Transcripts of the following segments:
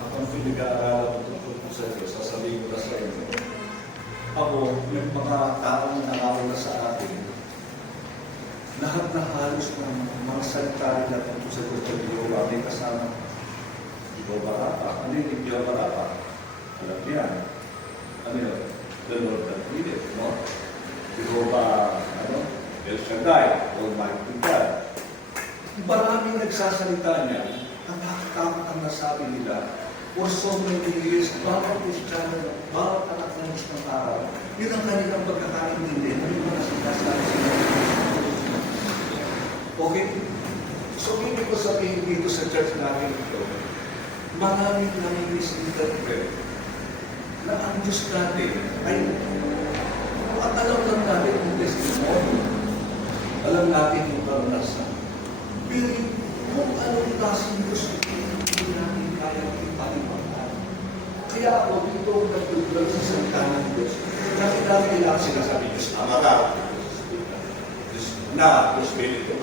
Habang pinag-aaralan ko tungkol po sa Diyos, sasabihin ko na sa inyo, ako, yung mga taong nakakula sa akin, lahat na halos ng mga salita nila tungkol sa Diyos ng Jehovah, may kasama Jehovah Rapha. Ano yung Jehovah Rapha? Alam niya. Ano yun? The Lord that healeth, no? Jehovah, El Shaddai, Almighty God. Maraming nagsasalita niya, ang nakakatakot ang nasabi nila, for so many years, bawat Kristiyano, bawat anak ng Diyos ng araw, yun ang kanilang pagkakaintindi, ano yung mga sinasabi sila. Okay? So, hindi ko sabihin dito sa church natin ito, maraming nami-misinterpret na ang Diyos natin ay, at alam lang natin yung testimony, alam natin yung karanasan. Pero kung anong klaseng Diyos hindi natin kaya ipaliwanag. Kaya ako dito nagtutulog sa salita ng Diyos. Nakilala lang sinasabi Diyos na maka. Diyos na, Diyos Benito.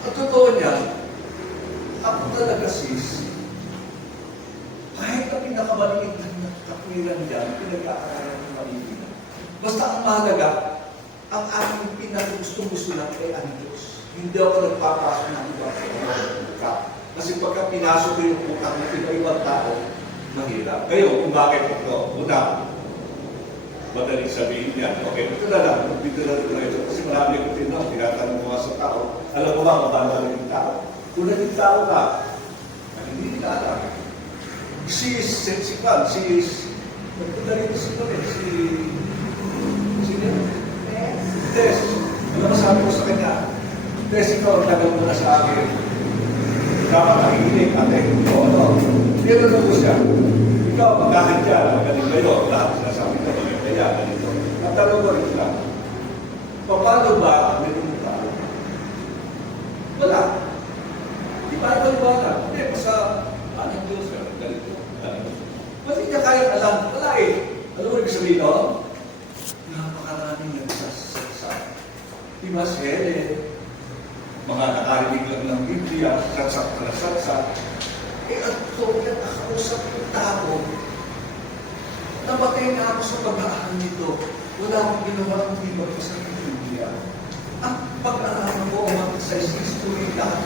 At totoo niya, ako talaga sis, kahit na pinakamaliit na kapwiran dyan, pinag-aaralan ng maliit. Basta ang mahalaga, ang aking pinag-gusto lang ay ang Diyos. Hindi ako nagpapasok ng ibang utak. Kasi pagka pinasok ko yung utak ng iba-ibang tao, mahirap. Kayo, kung bakit ito, una, madaling sabihin niya, okay, ito na lang, dito na ito. Kasi marami ko tinatanong mo sa tao, alam mo ba, mababa na yung tao? Kung naging tao ka, hindi nila alam. Si Sensipan, nagpadaling si Tess, alam mo sabi ko sa kanya, Tess, ikaw, tagal mo na sa akin. Dapat nakikinig, ate, ano? Tinanong ko siya, ikaw, magkakit dyan, magaling kayo, lahat sinasabi ko, magaling kaya, ganito. At tanong ko rin siya, paano ba meron tayo? Wala. Di ba ito wala? Hindi, basta, anong Diyos, ganito. Hindi niya kaya alam, wala eh. Alam mo ibig sabihin, no? Napakaraming nagsasalita. Diba si Helen? Mga nakarinig lang ng Biblia, satsak na satsak. At ito, nakakausap yung tao. Nabatay na ako sa pag-aaral nito. Wala akong ginawa kung di magbasa ng Biblia. Ang pag-aaral ko, mag-exercise history, lahat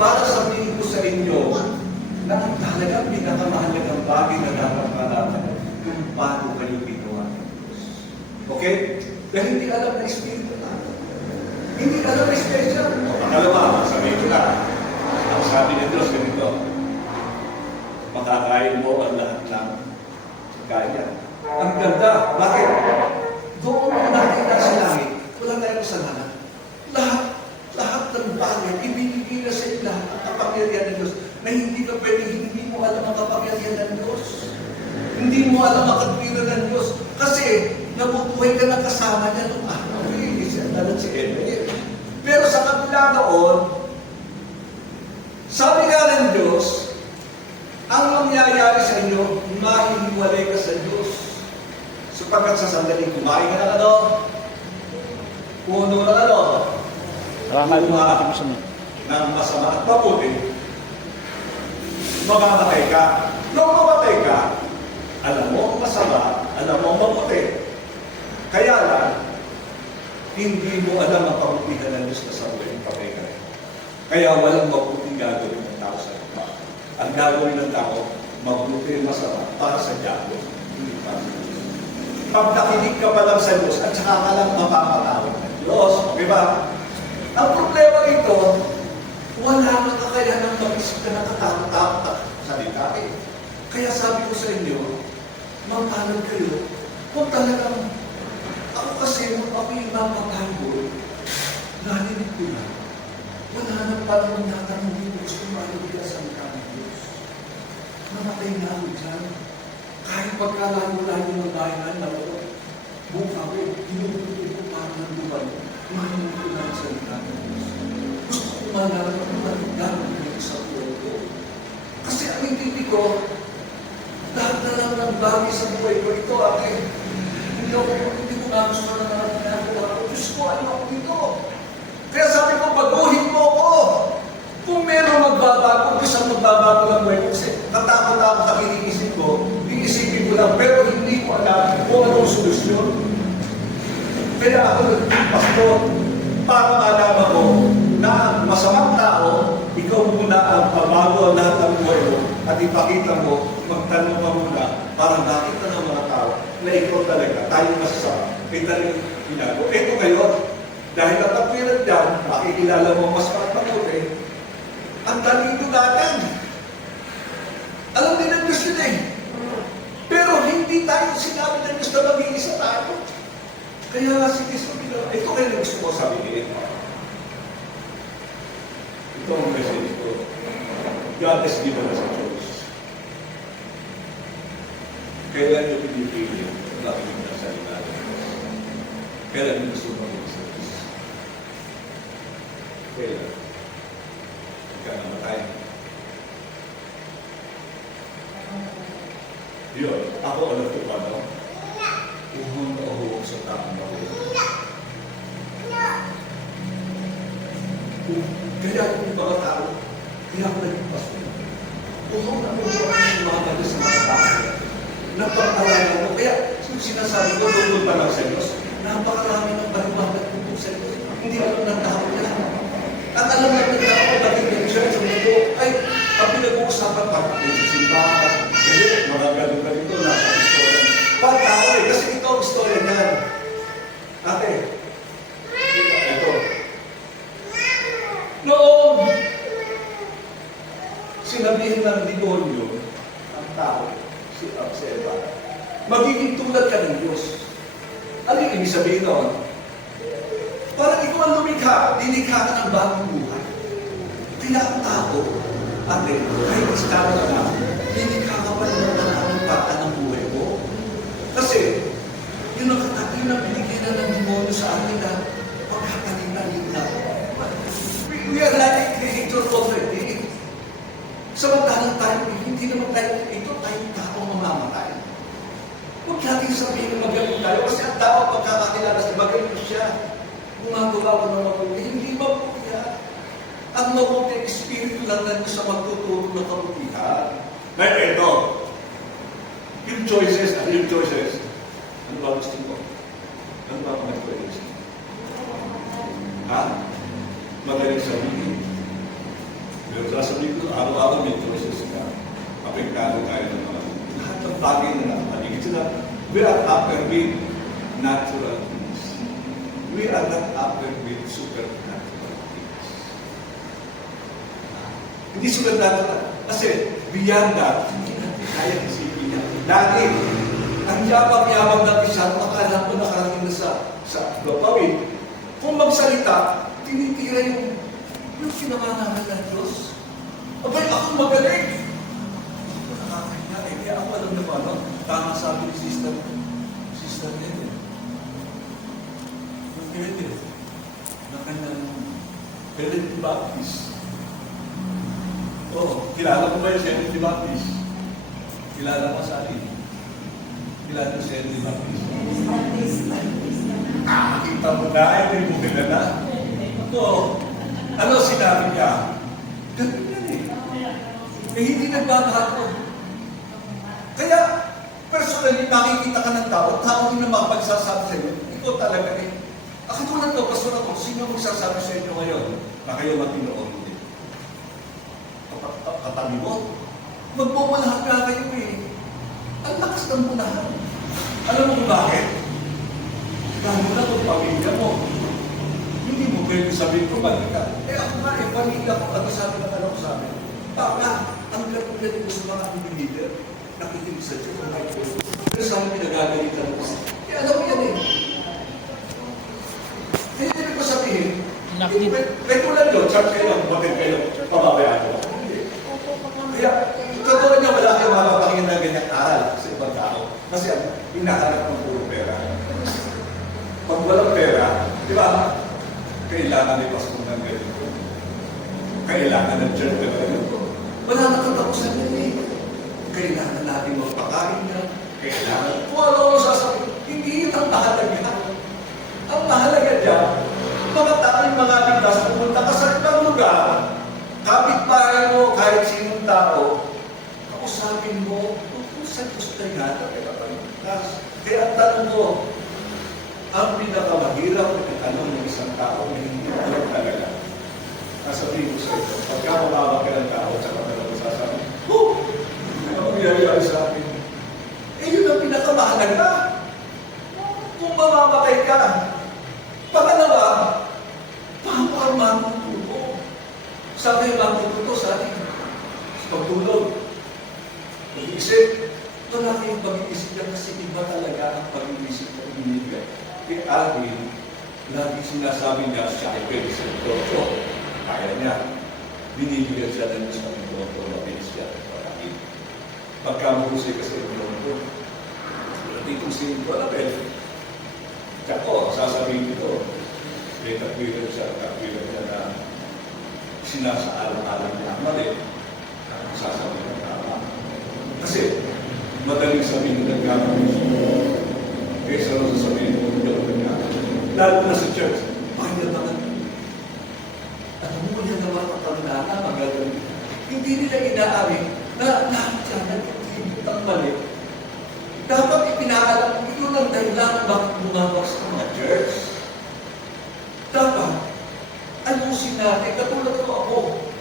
para sabihin ko sa inyo na ang talagang pinakamahalagang bagay na dapat malaman kung paano kayo ginawa ng Diyos. Okay? Dahil hindi alam na Espiritu natin. Hindi alam na special. Pangalawa, sabihin ko na, ang sabi ni Diyos ganito, makakain mo ang lahat ng kaya. Ang ganda. Bakit? Doon nakita sa langit, wala tayong kasalanan. Lahat ng bagay, ibinigay na sa iyo lahat ang kapangyarihan ng Diyos na hindi ka pwede, hindi mo alam ang kapangyarihan ng Diyos. Hindi mo alam ang katwiran ng Diyos. Kasi nabubuhay ka na kasama niya nung araw. Hindi siya nalang si Edwin. Pero sa kabila noon, sabi nga ng Diyos, ang mangyayari sa inyo, mahihiwalay ka sa Diyos. Sapagkat sa sandaling kumain ka ng ano? Puno ng ano? Ng masama at mabuti. Mamamatay ka. Nung mamatay ka, alam mo ang masama, alam mo ang mabuti. Kaya lang, hindi mo alam ang kabutihan ng Diyos na sa buhay ng patay ka. Kaya walang mabuting gagawin ng tao sa iba. Ang gagawin ng tao, mabuti masama para sa diabo. Hindi pa. Pag nakinig ka pa lang sa Diyos at saka ka lang mapapatawid ng Diyos. Okay ba? Ang problema rito, wala nang kakayahan ng mag-isip ka nakatakot-takot at salita eh. Kaya sabi ko sa inyo, mampalag kayo, kung talagang ako kasi nung ako yung mapapagod, narinig ko na, wala nang panahon natanong dito, gusto malubi ka sa salita ng Diyos. Namatay na ako dyan. Kahit pagkalayo-layo ng bayan na ako, buong kami, inuulit ko parang ng Dubai, mahinig ko na ang salita ng Diyos. Gusto ko mangarap ang magandang dito sa buhay ko. Kasi ang intindi ko, lahat na lang ng bagay sa buhay ko ito, ate. Hindi ko nga gusto na ginagawa ko. Diyos ko, ano ako dito? Kaya sabi ko, baguhin mo ako. Kung meron magbabago, isang magbabago lang buhay ko. Kasi ko lang, pero hindi ko alam kung anong solusyon. Kaya ako naging pastor para malaman ko na ang masamang tao, ikaw muna ang pabago ang lahat ng buhay mo at ipakita mo, magtanong ka muna para makita ng mga tao na ikaw talaga, tayo masasama, may talagang ginagawa. Ito ngayon, dahil natapwiran dyan, makikilala mo mas mabuti, ang talino natin. Alam din ang Diyos yun eh. Pero hindi tayo sinabi ng Diyos na mag-iisa tayo. Kaya nga si Kristo, ito kayo na gusto ko sabihin. Ito ang message ko. God has given us a choice. Kailan nyo pinipili ang laking ng salita ng Diyos? Kailan nyo gusto mag-iisa Diyos? Kailan? Ika namatay. Yun, ako alam ko pa, no? Uhong na uhong sa taong bahuli. Kaya yung mga tao, kaya ako naging pastor. Uhong na uhong ang mga naging sa mga tao. Napakalaman ko. Kaya sinasabi ko, doon pa lang sa Diyos, napakarami ng paliwanag ko sa Diyos. Hindi alam ng tao nila. At alam na ng tao, bakit yung church sa mundo, ay, ang pinag-uusapan pa, sa simbahan, kasi mga ganun ka dito, nasa-istorya. Pag-tao eh, kasi ito ang istorya niyan. Ate, ito. Noong sinabihin ng demonyo, ang tao, si Eva, magiging tulad ka ng Diyos. Ano yung ibig sabihin noon? Parang ikaw ang lumikha, dinikha ka ng bagong buhay. Kaya ang tao, ate, kahit iskara ka na, dinikha ka pa ng maraming parte ng buhay mo. Kasi, yun ang binigyan na ng demonyo sa atin na pagkakalinalin na. We are like a creator already. Samantalang tayo, hindi naman tayo, ito tayong tao mamamatay. Huwag natin sabihin na magaling tayo, kasi ang tao pagkakakilala sa magaling siya. Gumagawa ko ng mabuti, hindi mabuti yan. Ang mabuti, espiritu lang na sa magtuturo ng kabutihan. Ngayon, ito. Yung choices, ano ba gusto mo? Ano ba mga choices? Ha? Magaling sabihin. Pero sasabihin ko, araw-araw may choices ka. Apektado tayo ng mga lahat ng bagay na nakapaligid sila. We are upper with natural things. We are not upper with supernatural things. Hindi supernatural. Kasi beyond that, hindi natin kaya isipin niya. Dati, ang yabang-yabang natin siya, makakala ko nakarating na sa gapawin. Kung magsalita, tinitira yung pinangangalan ng Diyos. Abay, ako magaling! Ako nakakaya eh. Kaya ako alam na ano, tama sabi ni Sister Eden. Yung Eden, na kanyang Eden Baptist. Oo, kilala ko ba yung Eden Baptist? Kilala ko sa akin. Kilala ko si Eden Baptist. Kita mo na, hindi mo kilala. Oo. Ano sinabi niya? Ganun yan eh. Eh hindi nagbabago. Kaya, personally, makikita ka ng tao yung makapagsasabi sa iyo, ikaw talaga eh. Katulad ko, pastor ako, sino magsasabi sa inyo ngayon na kayo matinoon din? Katabi mo? Magmumulahan ka kayo eh. Ang lakas ng mulahan. Alam mo kung bakit? Lalo na kung pamilya mo. Hindi mo pwede sabihin ko, balik ka. Eh ako nga eh, pamilya ko, ano sabi ng alam ko sa amin? Tama, ang galing ko sa mga leader, nakikinig sa Diyos, ang kahit ko. Pero sa amin pinagagalitan ko. Eh alam mo yan eh. Kaya hindi ko sabihin, may tulad yun, chat kayo, bakit kayo, pababayaan ko. Kaya, totoo niya, wala kayong mapapakinggan ng ganyang aral sa ibang tao. Kasi ang hinahanap ng puro pera. Pag walang pera, di ba? Kailangan may pasok ng ganito. Kailangan ng church na ganito. Wala na katapusan yan eh. Kailangan natin magpakain na. Kailangan. Kung ano sasabihin, hindi yun ang mahalaga. Ang mahalaga dyan, mga taong mga ligtas, pumunta ka sa ibang lugar, kapitbahay mo, kahit sinong tao, kausapin mo, tungkol sa Sa Diyos tayo nga, kaya ang tanong mo, ang pinakamahirap na tanong ng isang tao na hindi alam talaga. Nasabihin ko sa ito, pagka mababa ka ng tao, tsaka talaga sasabi, ano nangyayari sa akin? Eh, yun ang pinakamahalaga. Kung mamamatay ka, pangalawa, paano ka matututo? Saan kayo matututo? Sa atin? Sa pagtulog. Pag-iisip. Wala kayong pag-iisip yan kasi iba talaga ang pag-iisip na binibigay. Kaya Alvin, lagi sinasabi niya siya ay pwede sa ito. Kaya niya. Binibigyan siya ng Diyos ng ito. Mabilis siya. Pagkamuhusay kasi ito. Dito si Anabel. Ako, sasabihin ito. May takwilan siya na sinasaalang-alang niya mali. Sasabihin ng tama. Kasi, madaling sabihin ng gagawin siya. Kaysa lang sasabihin mo, hindi ako nangyari. Lalo na sa church, bakit naman? Ano mo yan naman ang pagdana, magagaling? Hindi nila inaamin na lahat yan nagkakibot ang mali. Dapat ipinaalam mo, ito lang dahilan bakit bumawas ng mga church. Dapat, ayusin natin, katulad ko ako,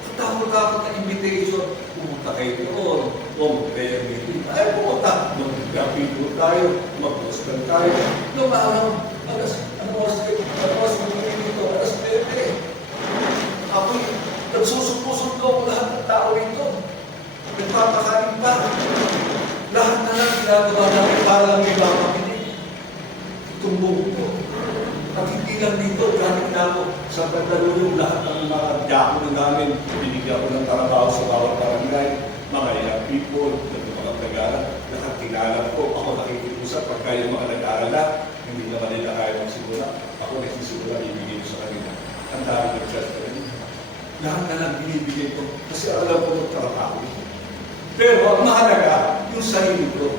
katawag ako ng invitation, pumunta kayo doon, o prayer meeting, ay pumunta, mag-kapito tayo, mag-poster tayo, lumalang, alas 9 dito, alas 9. Ako'y nagsusupusok ko lahat ng tao ito. Nagpapakain pa. Lahat na lang ginagawa namin para lang may mapakinig. Itong buong ko. At hindi lang dito, galing na ako sa Pagdalulong lahat ng mga diakono namin. Binigyan ko ng trabaho sa bawat barangay, mga young people, mga nag-aaral. Lahat kinalap ko. Ako nakikitusap pagka yung mga nag-aaral na, hindi naman nila kaya magsigura. Ako nagsisigura, ibigay ko sa kanila. Ang dami ng church ko rin. Lahat na lang binibigay ko kasi alam ko ng trabaho. Pero ang mahalaga, yung sarili ko,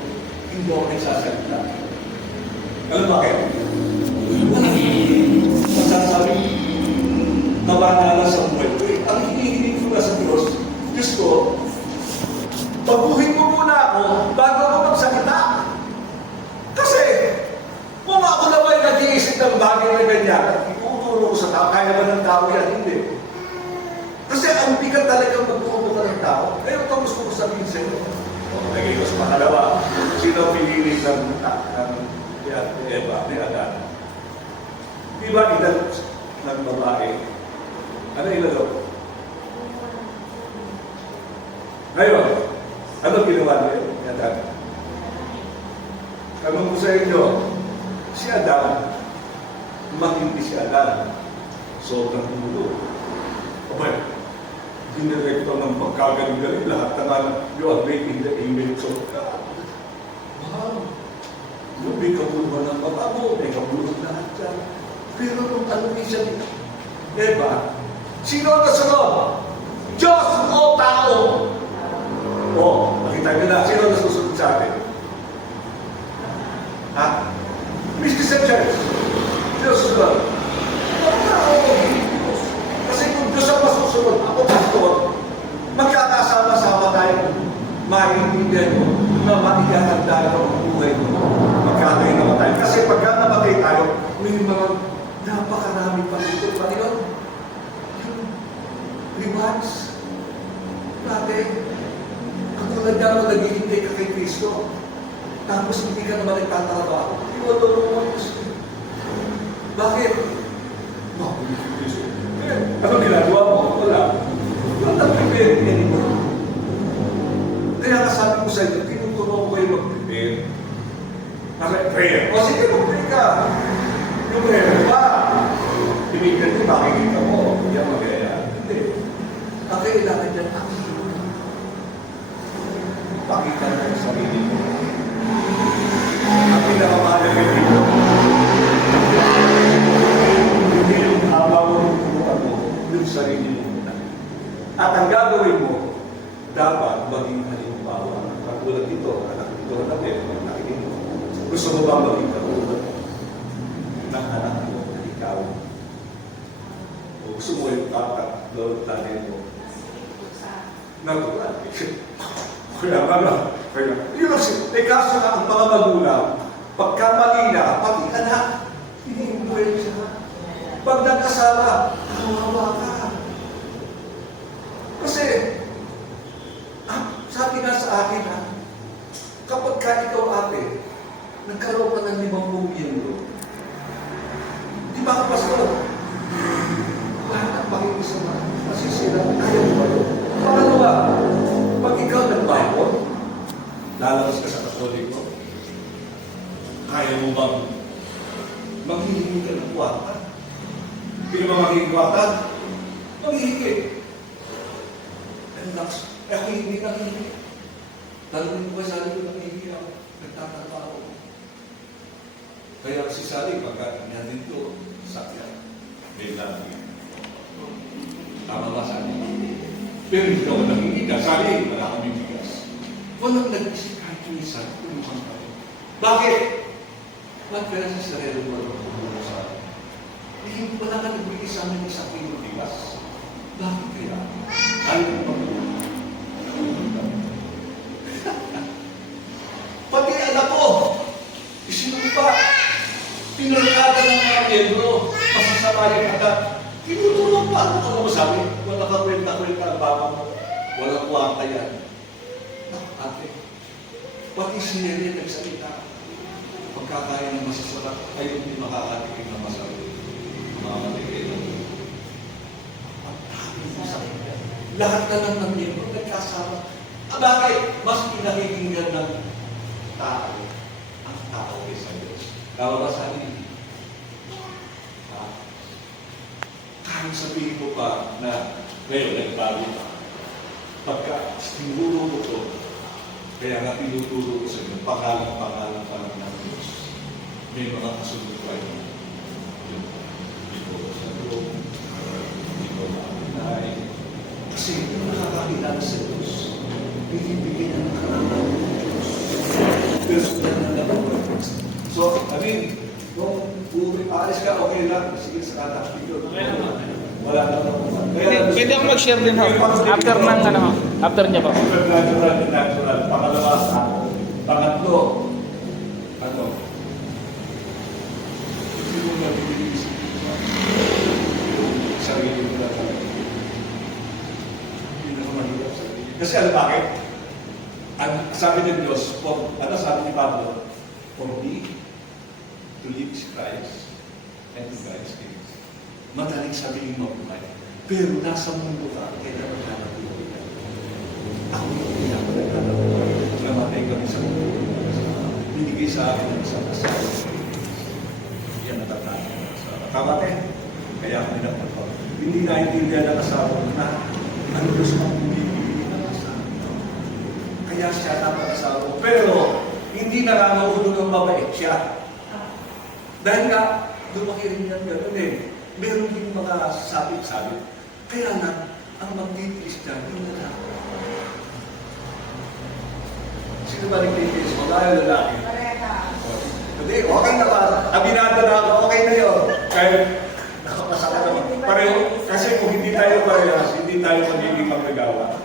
hindi ako nagsasalita. Alam mo bakit? Masasabi, nabanala sa buhay ko. Ang hinihiling ko na sa Diyos, Diyos ko, pagbuhin mo muna ako bago ako magsalita. Kasi, kung ako naman nag-iisip ng bagay na ganyan, ituturo ko sa tao, kaya ba ng tao yan? Hindi. Kasi ang bigat talagang magturo ka ng tao. Ngayon ito gusto ko sabihin sa inyo. Lagay ko sa pangalawa, sino pinili ng Eva, ni Adan? Di ba ilan ng babae? Ano ilalo? Ngayon, ano ginawa ni Adan? Tanong ko sa inyo, si Adan, makindi si Adan. Sobrang ulo. Abay, dinirekto ng pagkagaling-galing lahat naman, you are making the image of God. Wow! May kabuluhan ng mata mo, may kabuluhan lahat yan. Pero nung tanongin siya nila, Eva, sino ang nasunod? Diyos o tao? O, nakita nyo na, sino ang nasusunod sa atin? Ha? Miski sa church, Diyos susunod. Ang tao, Diyos. Kasi kung Diyos ang masusunod, ako pastor, magkakasama-sama tayo, maintindihan mo na maiyahan tayo ang buhay mo. Magkakain naman tayo. Kasi pagka namatay tayo, may mga napakarami pa dito. Ano yun? Yung rewards natin. Katulad na mo naghihintay ka kay Kristo. Tapos hindi ka naman nagtatrabaho. Iwalulong mo Kristo. Bakit? Bakit si Kristo? Ano ginagawa mo? Wala. Wala nang prepare anymore. Kaya kasabi ko sa inyo, tinuturo ko kayo mag-prepare. Prayer. O sige, mag-pray ka. Yung prayer ba? Ibigyan ko, makikita mo. Yan magaya. Hindi. Ang kailangan dyan, pakita mo ang sarili mo. Ang pinakamahalaga dito, hindi yung abaw mo mo, yung sarili mo muna. At ang gagawin mo, dapat maging halimbawa. Katulad dito, anak dito na natin, gusto mo bang maging katulad ng anak mo na ikaw? O gusto mo yung tatay mo? Natural. Kaya nga, Kaya, yun ang kaso nga ang mga magulang, pagka mali na, pati anak, ini-influensya ka. Pag nagkasama, kawawa ka. Kasi, sabi nga sa akin, kapag ka ikaw ate, nagkaroon ka ng 50 miyembro, di ba ka pastor? Lahat ang pakikisama, masisira, ayaw mo ba yun? Pangalawa, pag ikaw nagbakon, lalabas ka sa Katoliko, kaya mo bang maghihingi ka ng kwarta? Hindi ba maghihingi kwarta? Maghihingi. Ako hindi nanghihingi. Tanungin ko ba Sally ko nanghihingi ako? Nagtatapa ako. Kaya si Sally, pagka natin ito, sakya. May lagi. Tama ba Sally? Pero hindi ako nanghihingi ka. Sally, wala kami bigas. Walang nag-isip kahit yung isa, tulungan kayo. Bakit? Ba't kaya sa sarili mo ang tumulong sa akin? Eh, wala ka nagbigay sa amin isang kilo bigas. Bakit kaya? Ayaw mo pagtulong. Pati anak ko, isinumpa, pinarkada ng mga miyembro, masasama yung agad. Tinutulong pa. Ano mo sabi? Wala ka kwenta-kwenta ang baba mo. Walang kuwanta yan. Ate, pati si Nene nagsalita. Pagkakaya ng masasarap, kayo hindi makakatikin ng masarap. Makakatikin ng lahat na lang ng miyembro nagkasama. Bakit? Mas pinakikinggan ng tao ang tao kaysa Diyos. Kawa ba sa akin? Kahit sabihin ko pa na ngayon nagbago ka. Pagka tinuro ko ito, kaya nga tinuturo ko sa inyo, pangalang-pangalang pa lang ng Diyos. May mga kasunod pa yun. Ito sa loob, ito na kasi nakakakilala sa Diyos. Bibigyan ng karangan ng Diyos. Diyos ko na nalaman. So, I mean, kung aalis ka, okay lang. Sige sa katak dito. Wala na naman. Pwede ako mag-share din ho. After ng ano, after niya po. Natural. Pangalawa, pangatlo, ano? Hindi mo nabibigay sarili mo na talaga. Hindi na mahirap sarili. Kasi alam bakit? Sabi ng Diyos, ano sabi ni Pablo? For me, to live is Christ, and to die is gain. Madaling sabihin mabuhay. Pero nasa mundo ka, kailan magkakabuhay ka. Ako hindi ako nagkakabuhay. Namatay kami sa mundo. Binigay sa akin ng isang asawa. Yan natatanda ng asawa. Kamatay. Kaya ako nilapagpag. Hindi naintindihan ng asawa na ano gusto mong bumibili ng asawa. Kaya siya dapat asawa. Pero hindi nakakaulo ng mabait siya. Dahil nga, lumaki rin yan gano'n eh. Meron din mga sabit-sabit. Kaya na, ang magtitiis dyan, yung lalaki. Sino ba nagtitiis? Mga lalaki. Hindi, okay na ba? Abinado na ako, okay na yun. Kaya, nakapasaka naman. Pareho, kasi kung hindi tayo parehas, hindi tayo magiging magagawa.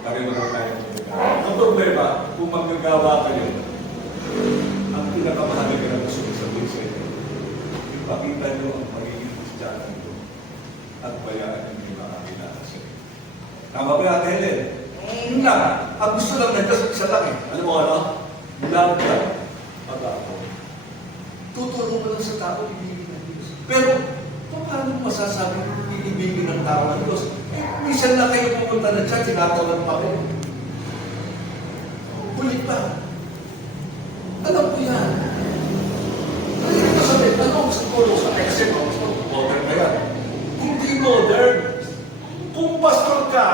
Pareho na tayo magagawa. Ang problema, kung magagawa kayo, ang pinakamahalaga na gusto ko sabihin sa inyo, ipakita nyo ang magiging Kristiyano nyo at bayaan nyo yung mga kinaka sa inyo. Tama ba Ate Helen? Yun lang. Ang gusto lang na Diyos, isa lang eh. Alam mo ano? Love lang. Pag-ako. Tuturo mo lang sa tao, ibigin ng Diyos. Pero, paano mo masasabi ibigin ng tao ng Diyos? Minsan na kayo pumunta na dyan, tinatawag pa kayo. Kulit pa. Alam ko yan. Ano ito sabihin? Ano sa tulong sa exit? Modern ba yan? Hindi modern. Kung pastor ka,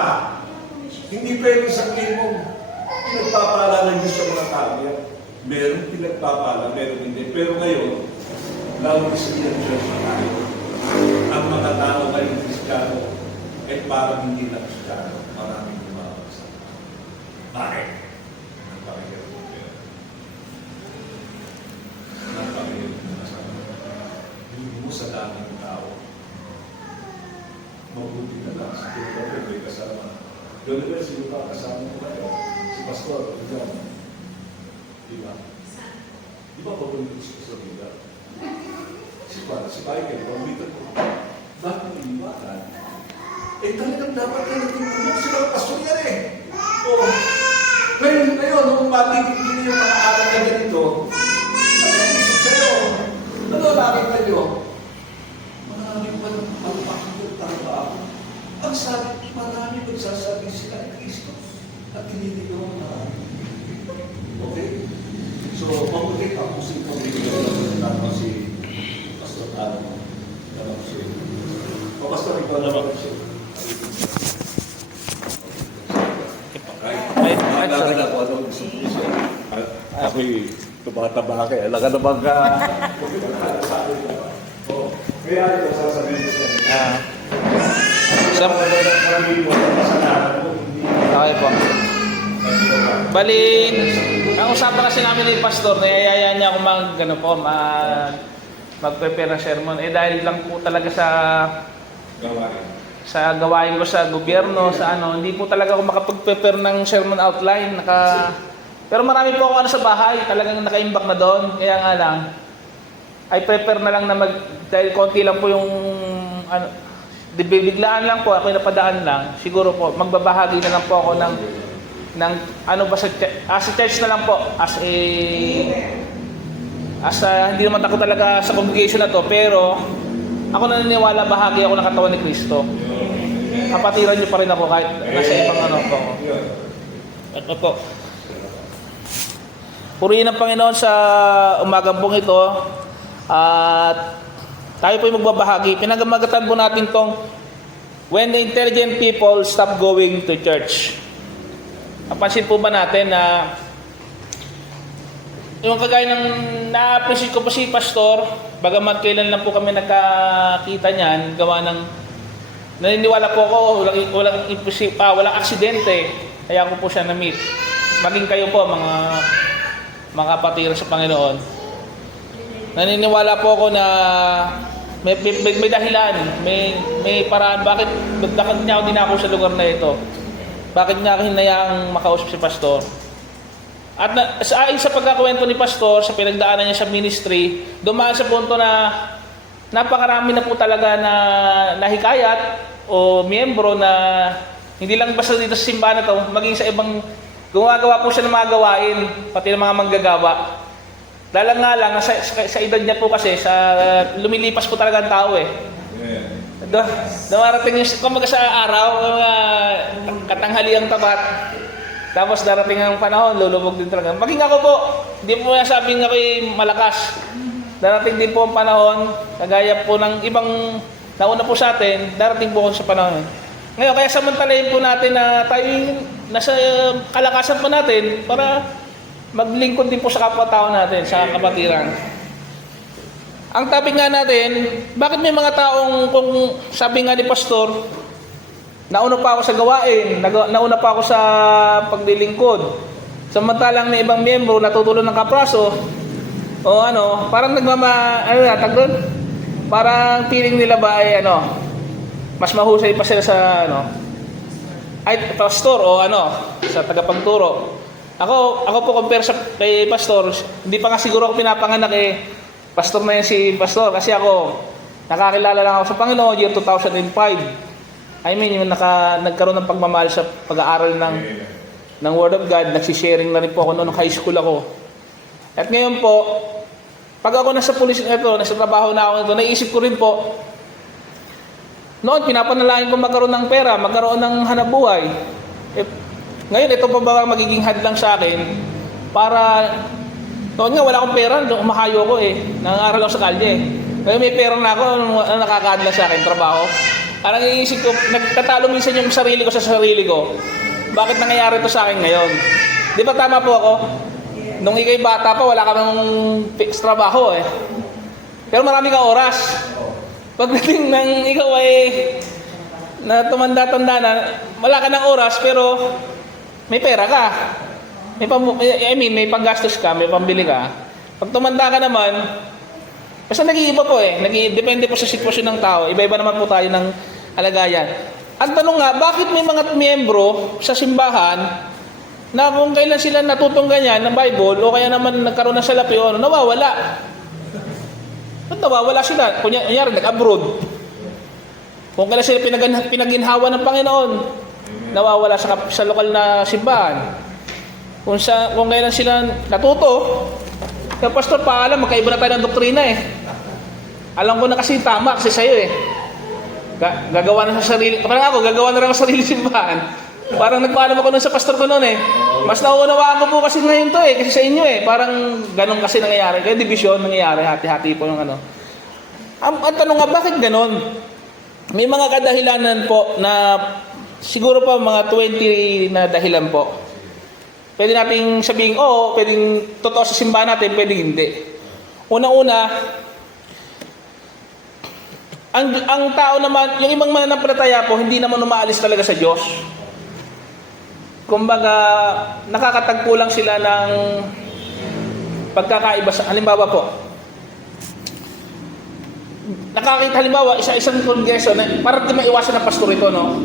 hindi pwede sabihin mong pinagpapala ng Diyos sa mga tao yan. Meron pinagpapala, meron hindi. Pero ngayon, lalo Christian Church na tayo. Ang mga tao ngayon Kristiyano ay parang hindi na Kristiyano. Maraming lumabas. Bakit? Nagpakinggan mo pero. Nagpakinggan mo na sa hindi mo sa daming tao. Mabuti na lang. Siguro may kasama. Doon na sino pa kasama mo kayo? Si Pastor. Diyan. Di ba? Di ba papunta sa lugar? Si Michael, papunta ko. Bakit mo iniwanan? Eh talagang dapat ka nagtutulong sila ang pastor yan eh. O, ngayon, nung matigil yung mga aral na ganito, nag-iisip kayo, ano nakita nyo? Marami pa ng pagpakagod trabaho. Ang sabi, marami magsasabi sila ng Kristo at hindi nyo marami. Okay? So, mabuti tapusin ko dito si Pastor Ano. O Pastor, ikaw naman siya. Alaga na po ano gusto mo siya. Ako'y tumataba kayo. Alaga na bang kaya ito sasabihin ko siya. Okay po. Bali, ang usapan kasi namin ni Pastor, nayayaya niya ako mag-prepare ng sermon. Eh dahil lang po talaga sa gawain ko sa gobyerno, hindi po talaga ako makapag-prepare ng sermon outline. Pero marami po ako sa bahay, talagang nakaimbak na doon. Kaya nga lang, ay prepare na lang dahil konti lang po yung, biglaan lang po, ako napadaan lang. Siguro po, magbabahagi na lang po ako ng as a church na lang po, hindi naman ako talaga sa congregation na to, pero ako naniniwala bahagi ako ng katawan ni Kristo. Kapatiran niyo pa rin ako kahit nasa ibang po. Ano po? Purihin ang Panginoon sa umagang pong ito. At tayo po yung magbabahagi. Pinagamagatan po natin tong when the intelligent people stop going to church. Napansin po ba natin na yung kagaya ng na-appreciate ko po si Pastor, bagamat kailan lang po kami nagkakita niyan, gawa ng naniniwala po ako, walang aksidente, kaya ko po siya na-meet. Maging kayo po, mga kapatira sa Panginoon. Naniniwala po ako na may dahilan, may paraan, bakit niya ako dinako sa lugar na ito. Bakit niya hinayaang makausap si Pastor. At ayon sa pagkakwento ni Pastor, sa pinagdaanan niya sa ministry, dumaan sa punto na napakarami na po talaga na nahikayat o miyembro na hindi lang basta dito sa simbahan na to, maging sa ibang gumagawa po siya ng mga gawain, pati ng mga manggagawa. Dahil nga lang, sa edad niya po kasi, lumilipas po talaga ang tao eh. Dumarating yung, kumaga sa araw, katanghaliang tapat, tapos darating ang panahon, lulubog din talaga. Maging ako po, hindi po sabing ako'y malakas. Darating din po ang panahon, kagaya po ng ibang nauna po sa atin, darating po ako sa panahon. Ngayon, kaya samantalayin po natin na tayo nasa kalakasan po natin para maglingkod din po sa kapwa-tao natin, sa kapatiran. Ang topic nga natin, bakit may mga taong, kung sabi nga ni Pastor, nauna pa ako sa gawain, nauna pa ako sa paglilingkod. Samantalang may ibang miyembro natutulong ng kapraso, o parang parang feeling nila ba ay mas mahusay pa sila sa ay pastor o sa tagapagturo. Ako po compare kay Pastor, hindi pa nga siguro ako pinapanganak pastor na yan si Pastor kasi ako nakakilala lang ako sa Panginoon year 2005. I mean, yung nagkaroon ng pagmamahal sa pag-aaral ng Word of God, nagsisharing na rin po ako noong high school ako. At ngayon po, pag ako nasa trabaho na ako nito, naisip ko rin po, noon pinapanalangin ko magkaroon ng pera, magkaroon ng hanapbuhay. Ngayon, ito pa ba magiging hadlang sa akin para, noon nga wala akong pera, umahayo ko nangangaral ako sa kalye. Ngayon may pera na ako, nakakahadlang sa akin, trabaho. Parang iisip ko, nagtatalo minsan yung sarili ko sa sarili ko. Bakit nangyayari ito sa akin ngayon? Di ba tama po ako? Nung ikay bata pa, wala ka ng fixed trabaho Pero marami kang oras. Pagdating ng ikaw na tumanda-tanda na, wala ka ng oras pero may pera ka. May panggastos ka, may pambili ka. Pag tumanda ka naman, basta nag-iiba po depende po sa sitwasyon ng tao. Iba-iba naman po tayo ng kalagayan. Ang tanong nga, bakit may mga miyembro sa simbahan na kung kailan sila natutong ganyan ng Bible o kaya naman nagkaroon ng salapi o ano, nawawala. Ba't nawawala sila? Kunyari, nag-abroad. Kung kailan sila pinaginhawa ng Panginoon, nawawala sa lokal na simbahan. Kung kailan sila natuto, kaya pastor, paalam, magkaiba na tayo ng doktrina eh. Alam ko na kasi tama kasi sa'yo eh. Gagawa na sa sarili, parang ako, gagawa na rin ako sa sarili simbahan. Parang nagpaalam ako nun sa pastor ko nun eh. Mas nauunawaan ko po kasi ngayon to eh, kasi sa inyo eh. Parang ganun kasi nangyayari. Kaya division nangyayari, hati-hati po yung ano. Ang tanong nga, bakit ganun? May mga kadahilanan po na siguro pa mga 20 na dahilan po. Pwede nating sabihin, oo, pwedeng totoo sa simbahan natin, pwedeng hindi. Unang-una, ang tao naman, yung ibang mananampalataya po, hindi naman umaalis talaga sa Diyos. Kumbaga, nakakatagpo lang sila ng pagkakaiba. Halimbawa po, halimbawa, isa-isang kongreso, para di maiwasan ng pastor ito, no?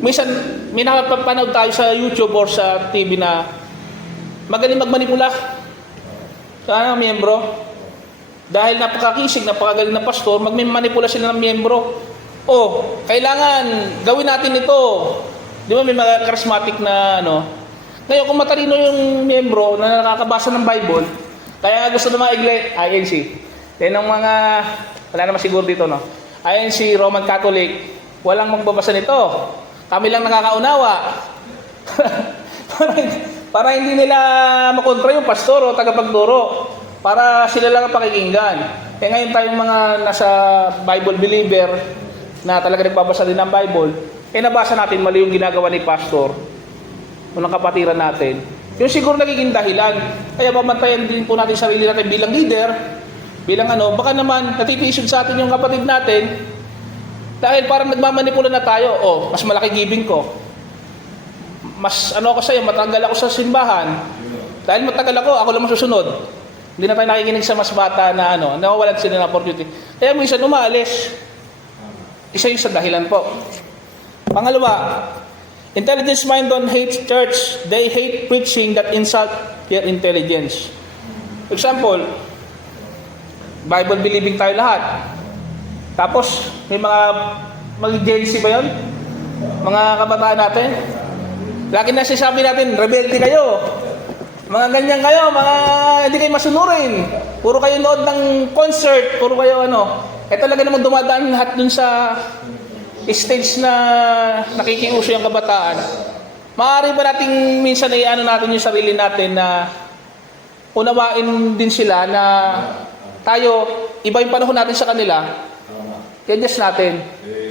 Minsan, may nakapanood tayo sa YouTube or sa TV na magaling magmanipula sa miyembro. Dahil napakakisig, napakagaling na pastor, magmimanipula sila ng miyembro. Oh, kailangan gawin natin ito. Di ba may mga charismatic na ano? Ngayon, kung matalino yung miyembro na nakakabasa ng Bible, kaya nga gusto ng mga INC. Yan ang mga, wala naman siguro dito, no? INC, Roman Catholic, walang magbabasa nito. Kami lang nakakaunawa. para hindi nila makontra yung pastor o tagapagturo. Para sila lang ang pakikinggan. Kaya ngayon tayong mga nasa Bible believer na talaga nagbabasa din ng Bible, nabasa natin mali yung ginagawa ni pastor o ng kapatiran natin. Yung siguro nagiging dahilan. Kaya pamantayan din po natin sarili natin bilang leader, bilang ano, baka naman natitisod sa atin yung kapatid natin dahil parang nagmamanipula na tayo. Oh, mas malaki giving ko. Mas ano ako sa'yo, matagal ako sa simbahan. Dahil matagal ako lang masusunod. Hindi na tayo nakikinig sa mas bata na ano, nawawalan sila ng opportunity. Kaya minsan umaalis. Isa yung sa dahilan po. Pangalawa, intelligence mind don't hate church. They hate preaching that insult their intelligence. For example, Bible believing tayo lahat. Tapos, may mga Gen Z ba yun? Mga kabataan natin. Lagi na sinasabi natin, rebelde kayo. Mga ganyan kayo, mga hindi kayo masunurin. Puro kayo nood ng concert, puro kayo ano. Talaga namang dumadaan lahat dun sa stage na nakikiuso yung kabataan. Maaari ba nating minsan ano natin yung sarili natin na unawain din sila na tayo, iba yung panahon natin sa kanila, i-adjust natin.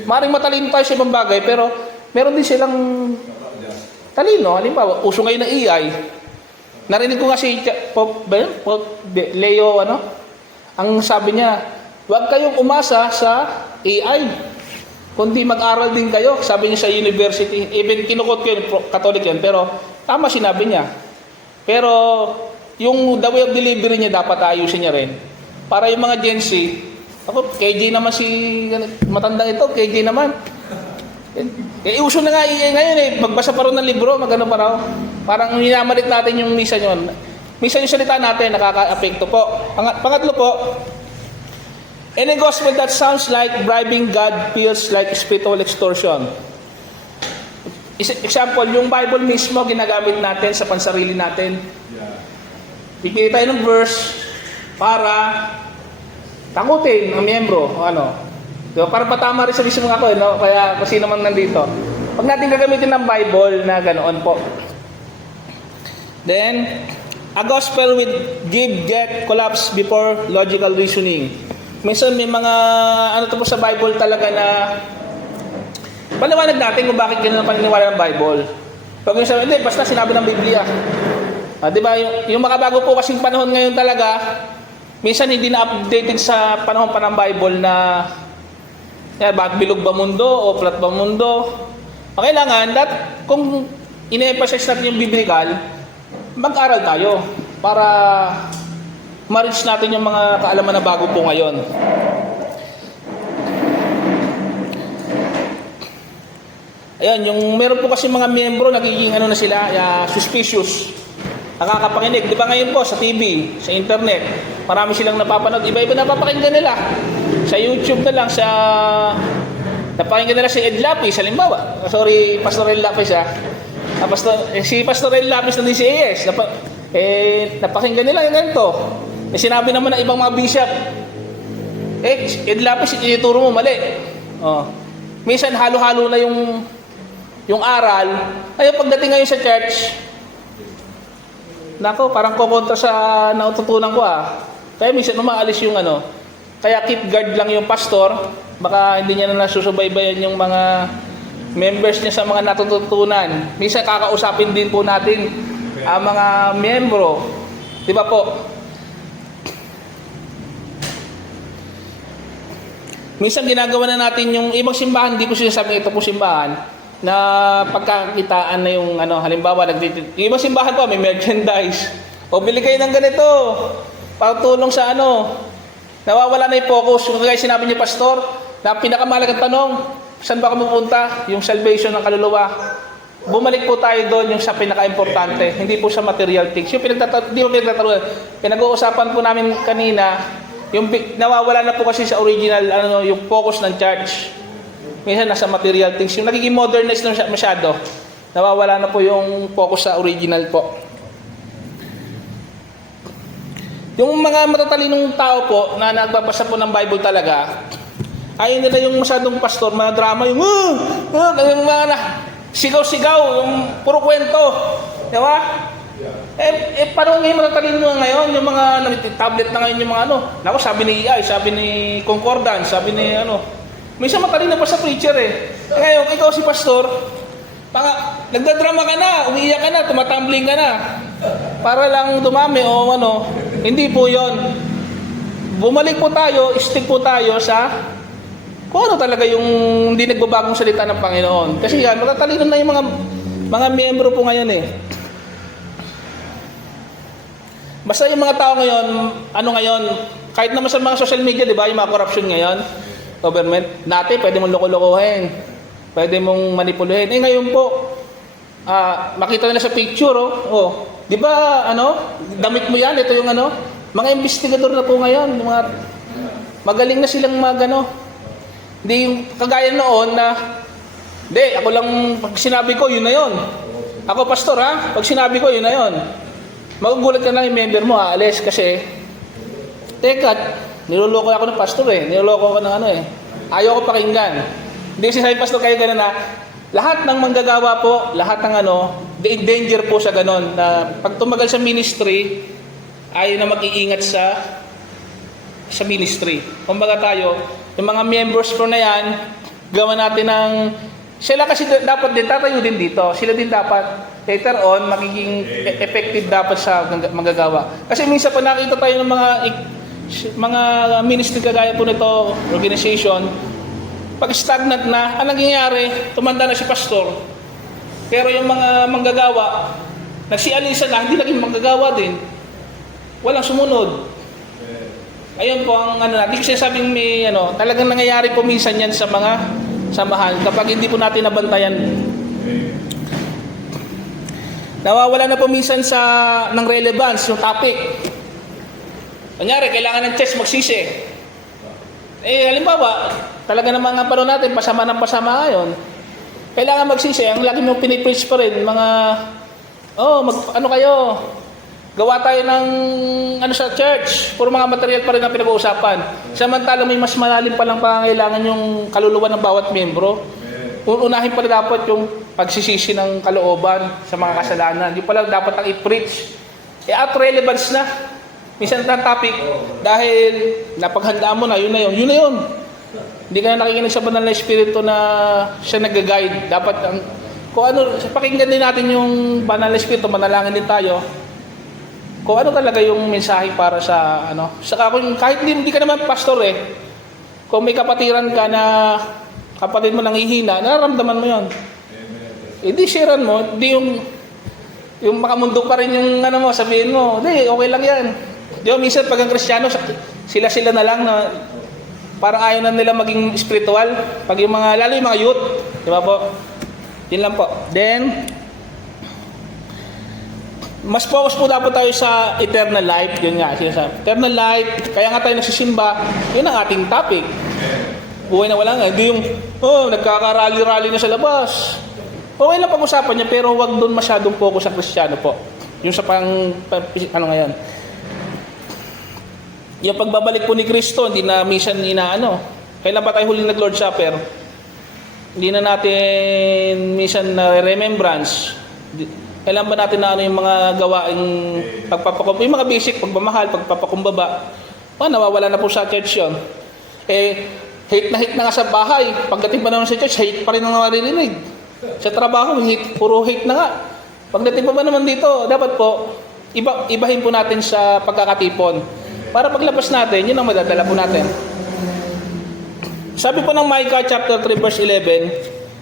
Maaaring matalino tayo sa ibang bagay, pero meron din silang talino. Halimbawa, uso ngayon ng AI. Narinig ko nga si Leo, ang sabi niya, huwag kayong umasa sa AI, kundi mag-aral din kayo. Sabi niya sa university, even kinukot ko yun, Catholic yan, pero tama sinabi niya. Pero yung the way of delivery niya dapat ayusin niya rin. Para yung mga Gen Z, ako, KJ naman si matandang ito, KJ naman. Uso na nga ngayon magbasa pa rin ng libro, magano pa raw. Parang minamalit natin yung misa yun. Misa yung salita natin, nakaka-apekto po. Pangatlo po, any gospel that sounds like bribing God feels like spiritual extortion. Example, yung Bible mismo ginagamit natin sa pansarili natin. Pipili tayo ng verse para takutin ang miyembro. Diba? Para patama rin sa mismo ako, kaya kasi naman nandito. Pag natin gagamitin ng Bible na ganoon po. Then, a gospel with give, get, collapse before logical reasoning. Minsan may mga, po sa Bible talaga na paliwanag natin kung bakit ganun ang paniniwala ng Bible. Pag yung sabi, hindi, basta sinabi ng Biblia. Diba, yung makabago po kasing panahon ngayon talaga, minsan hindi na updated sa panahon pa ng Bible na bakit bilog ba mundo o flat ba mundo. Ang kailangan, kung ine-emphasize natin yung biblical, mag-aral tayo para ma-reach natin yung mga kaalaman na bago po ngayon. Ayun, yung meron po kasi mga miyembro, nagiging ano na sila, suspicious. Nakakapakinig. Di ba ngayon po sa TV, sa internet, marami silang napapanood. Iba-iba napapakinggan nila. Sa YouTube na lang, napakinggan nila si Ed Lapis, halimbawa. Sorry, Pastor Ed Lapis si Pastor Ed Lapis na din si AS. Napakinggan nila yung ganito. Sinabi naman ng ibang mga bishop, Ed Lapis, ituturo mo mali. Minsan halo-halo na yung aral. Ayun, pagdating ngayon sa church, nako, parang kukontra sa natutunan ko Kaya minsan umaalis yung ano. Kaya keep guard lang yung pastor. Baka hindi niya na nasusubaybayan yung mga members niya sa mga natututunan. Minsan kakausapin din po natin ang mga miyembro. Di ba po? Minsan ginagawa na natin yung ibang simbahan, hindi ko sinasabi ito po simbahan, na pagkakitaan na yung ano, halimbawa, yung ibang simbahan po, may merchandise. O bili kayo ng ganito, patulong sa ano, nawawala na yung focus. Yung kaya sinabi niya, Pastor, na pinakamalagang tanong, saan ba ka pupunta? Yung salvation ng kaluluwa. Bumalik po tayo doon yung sa pinaka-importante, hindi po sa material things. Yung pinag-uusapan po namin kanina, yung nawawala na po kasi sa original, ano, yung focus ng church. Minsan nasa material things. Yung nagiging modernized na masyado, nawawala na po yung focus sa original po. Yung mga matatalinong tao po na nagbabasa po ng Bible talaga, ayaw nila yung masyadong pastor, mga drama, yung mga sigaw-sigaw, yung puro kwento. Di ba? Paano ngayon matatalino ngayon, yung mga tablet na ngayon, yung mga ano. Naku, sabi ni EI, sabi ni Concordance, sabi ni ano. Minsan matalino pa sa preacher Ngayon, ikaw si pastor, nagdadrama ka na, umiiyak ka na, tumatumbling ka na. Para lang dumami o ano. Hindi po yon. Bumalik po tayo, stick po tayo sa kung ano talaga yung hindi nagbabagong salita ng Panginoon. Kasi yan, matatalino na yung mga miyembro po ngayon Basta yung mga tao ngayon, kahit naman sa mga social media, di ba, yung mga corruption ngayon, government, dati pwede mong loko-lokohin, pwede mong manipuluhin. Ngayon po, makita nila sa picture, di ba, damit mo yan, ito yung mga investigador na po ngayon, mga magaling na silang hindi yung kagaya noon na, ako lang, pag sinabi ko, yun na yun. Ako, pastor, pag sinabi ko, yun na yun. Magugulat ka lang yung member mo, aalis kasi, teka, niloloko ako ng pastor niloloko ako ng ayaw ko pakinggan. Hindi sabi pastor kayo gano'n lahat ng manggagawa po, lahat ng danger po sa gano'n, na pag tumagal sa ministry, ayaw na mag-iingat sa ministry. Kumbaga tayo, yung mga members po na yan, gawa natin ng, sila kasi dapat din, tatayo din dito. Sila din dapat, later on, magiging effective dapat sa manggagawa. Kasi minsan pa nakita tayo ng mga ministry kagaya po nito, organization, pag stagnant na, ang nangyayari, tumanda na si pastor. Pero yung mga manggagawa, nagsialisa na, hindi naging manggagawa din. Walang sumunod. Ayun po ang hindi ko sinasabing may talagang nangyayari po minsan yan sa mga samahan kapag hindi po natin nabantayan. Nawawala na po minsan ng relevance yung topic. Kunyari, kailangan ng church magsisi. Halimbawa, talaga naman nga panahon natin, pasama ng pasama ngayon. Kailangan magsisi. Ang lagi mong pinipreach pa rin, kayo, gawa tayo ng sa church. Puro mga material pa rin ang pinag-uusapan. Samantalang may mas malalim pa lang pangangailangan yung kaluluwa ng bawat membro. Unahin pa rin dapat yung pagsisisi ng kalooban sa mga kasalanan. Hindi pala dapat ang i-preach. At relevance na. Minsan ang topic, dahil napaghandaan mo na, yun na yun. Hindi ka na nakikinig sa banal na espiritu na siya nag-guide. Dapat, pakinggan din natin yung banal na espiritu, manalangin din tayo. Kung ano talaga yung mensahe para sa, saka kahit hindi ka naman pastor kung may kapatiran ka na kapatid mo nanghihina, nararamdaman mo yun. Hindi sharean mo, hindi yung makamundo pa rin yung sabihin mo, hindi, okay lang yan. Di ba, minsan pag ang Kristiyano, sila na lang na parang ayaw na nila maging spiritual. Pag yung lalo yung mga youth, di ba po? Yun lang po. Then, mas focus po dapat tayo sa eternal life. Yun nga, sinasabi. Eternal life, kaya nga tayo nagsisimba, yun ang ating topic. Buhay na wala nga. Hindi yung, nagkakarally-rally na sa labas. Okay lang pag-usapan niya, pero huwag doon masyadong focus sa Kristiyano po. Yung sa ano ngayon. Yung pagbabalik po ni Kristo, hindi na minsan inaano. Kailan ba tayo huling nag-Lord Supper? Hindi na natin minsan na remembrance. Kailan ba natin na ano yung mga gawaing pagpapakumbaba, yung mga basic, pagmamahal, pagpapakumbaba. Nawawala na po sa church yun. Hate na nga sa bahay. Pagdating pa naman sa church, hate pa rin ang naririnig. Sa trabaho, puro hate na nga. Pagdating pa naman dito, dapat po, ibahin po natin sa pagkakatipon. Para paglabas natin, yun ang madadala po natin. Sabi po ng Micah chapter 3 verse 11,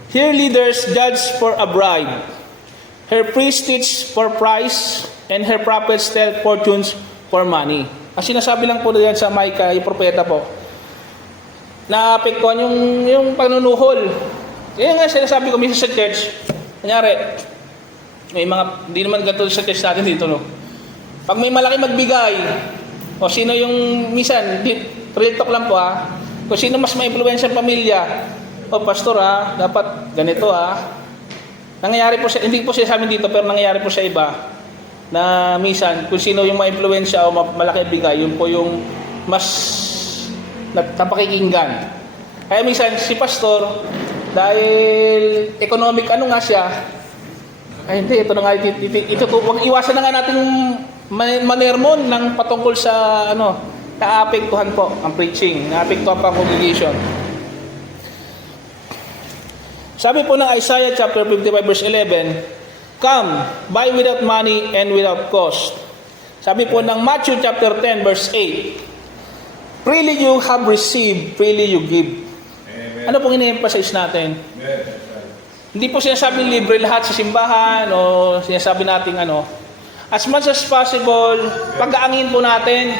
"Here leaders judge for a bribe. Her priests teach for price, and her prophets tell fortunes for money." Ang sinasabi lang po diyan sa Micah, yung propeta po, naapektuhan yung panunuhol. Kaya nga sinasabi ko minsan sa church, kunyari, may mga, hindi naman ganito sa church natin dito, no? Pag may malaki magbigay, o sino yung, minsan, real talk lang po kung sino mas ma-influensya ang pamilya, pastor dapat ganito Nangyayari po hindi po siya sa amin dito, pero nangyayari po sa iba, na minsan, kung sino yung ma-influensya o malaki bigay, yun po yung mas napakikinggan. Kaya minsan, si pastor, dahil economic siya, hindi, ito na nga, huwag iwasan na nga natin manermon ng patungkol sa naapektuhan po ang preaching, naapektuhan pa ang congregation. Sabi po ng Isaiah chapter 55 verse 11, "Come, buy without money and without cost." Sabi po ng Matthew chapter 10 verse 8, "Freely you have received, freely you give." Amen. Ano pong ine-emphasize natin? Amen. Hindi po sinasabing libre lahat sa simbahan o sinasabi natin as much as possible, pag-aangin po natin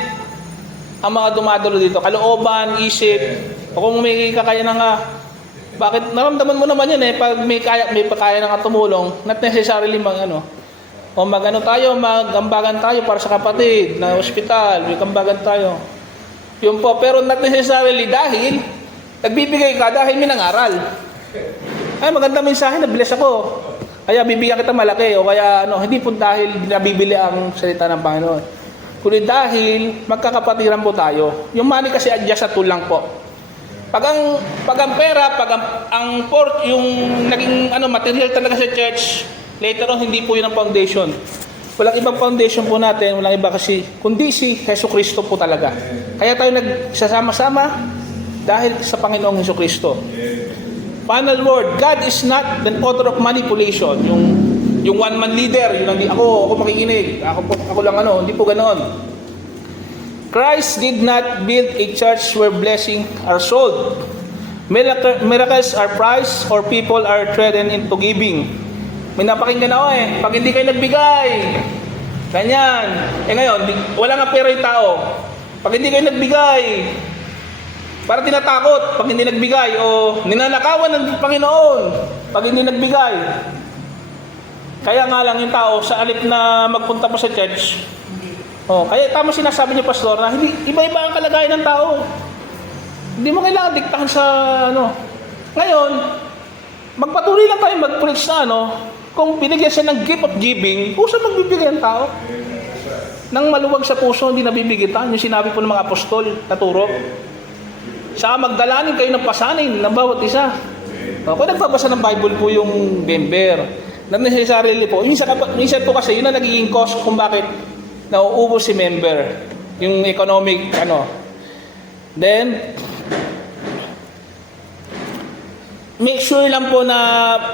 ang mga dumadalo dito. Kalooban, isip, o kung may kakayanan bakit naramdaman mo naman yan pag may pakaya na tumulong, not necessarily magambagan tayo para sa kapatid na ospital, may kambagan tayo. Yun po, pero not necessarily dahil nagbibigay ka dahil may nangaral. Ay, maganda mensahe, nabilis ako. Kaya bibigyan kita malaki o kaya hindi po dahil nabibili ang salita ng Panginoon. Kundi dahil magkakapatiran po tayo. Yung money kasi adjust sa tool lang po. Pag ang pera, yung naging material talaga sa church, later on hindi po yun ang foundation. Walang ibang foundation po natin, walang iba kundi si Hesus Kristo po talaga. Kaya tayo nagsasama-sama dahil sa Panginoong Hesus Kristo. Final word, God is not the author of manipulation. Yung one-man leader, hindi ako makikinig. Ako lang hindi po ganoon. Christ did not build a church where blessings are sold. Miracles are prized or people are threatened into giving. May napakinggan ako pag hindi kayo nagbigay, ganyan. Ngayon, wala nga pera yung tao. Pag hindi kayo nagbigay, para tinatakot pag hindi nagbigay o ninanakawan ng Panginoon pag hindi nagbigay. Kaya nga lang yung tao sa alip na magpunta pa sa church. Kaya tama sinasabi niyo, pastor, na hindi iba-iba ang kalagayan ng tao. Hindi mo kailangan diktahan sa Ngayon, magpatuloy lang tayo mag-preach na kung binigyan siya ng gift of giving, kung saan magbibigay ang tao? Nang maluwag sa puso, hindi nabibigitan. Yung sinabi po ng mga apostol na turo. Saka magdalanin kayo ng pasanin ng bawat isa. Kung nagbabasa ng Bible po yung member, not necessarily po. Minsan po kasi yun ang nagiging cause kung bakit nauubos si member. Yung economic, Then, make sure lang po na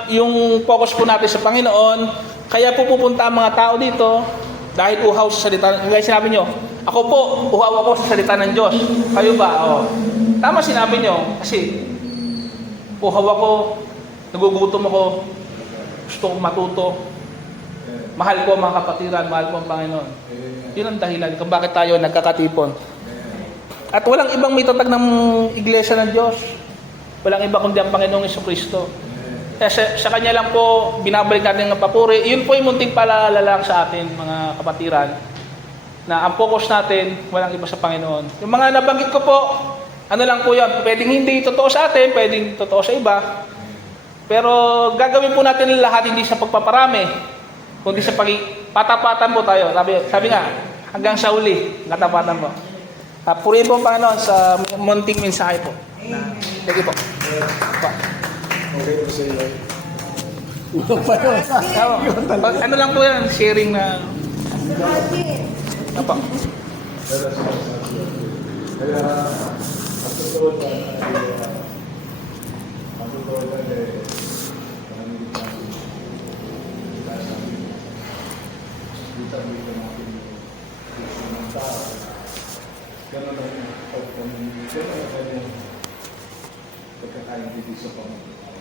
yung focus po natin sa Panginoon. Kaya po pupunta ang mga tao dito dahil uhaw sa salita. Kaya sinabi nyo, ako po, uhaw ako sa salita ng Diyos. Kayo ba? Tama sinabi nyo. Kasi, uhaw ako, nagugutom ako, gusto kong matuto. Mahal ko ang mga kapatiran, mahal ko ang Panginoon. Yun ang dahilan kung bakit tayo nagkakatipon. At walang ibang mitatag ng Iglesia ng Diyos. Walang iba kundi ang Panginoong Jesucristo. Kaya sa kanya lang po binabalik natin ang papuri. Yun po yung munting paalala lang sa atin mga kapatiran na ang focus natin walang iba sa Panginoon. Yung mga nabanggit ko po, ano lang po yan, pwedeng hindi totoo sa atin, pwedeng totoo sa iba. Pero gagawin po natin lahat hindi sa pagpaparami, kundi sa patapatan po tayo. Sabi nga, hanggang sa uli, katapatan po. Purihin po ang Panginoon sa munting mensahe po. Thank you po. Okay po sa iyo. Ano lang po yan, sharing na... Apa? Kaya, ang totoo na eh, kita natin yung tao. Ganun ang pagkakamit. Ganun ang kanyang pagkakaintindi sa pamamahay.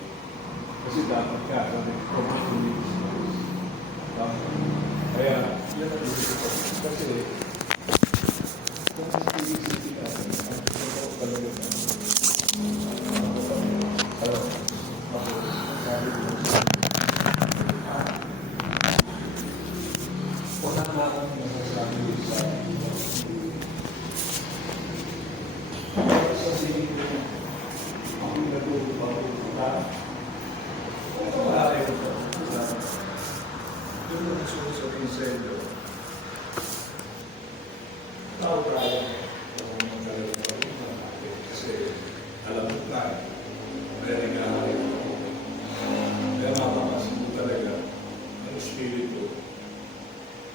Kasi dapat ka, kaya, yan ang ibig ko. Kasi, kung hindi ka, totoo talaga na. Wala na akong masasabi sa sinin ko. Ako nagpapagpunta. Ito wala kayo ito. Doon na nasusunod sa inyo. Tao tayo. Kasi alam mo tayo. Kaya nag-aaral ko. Kaya mapapasok mo talaga ang espiritu.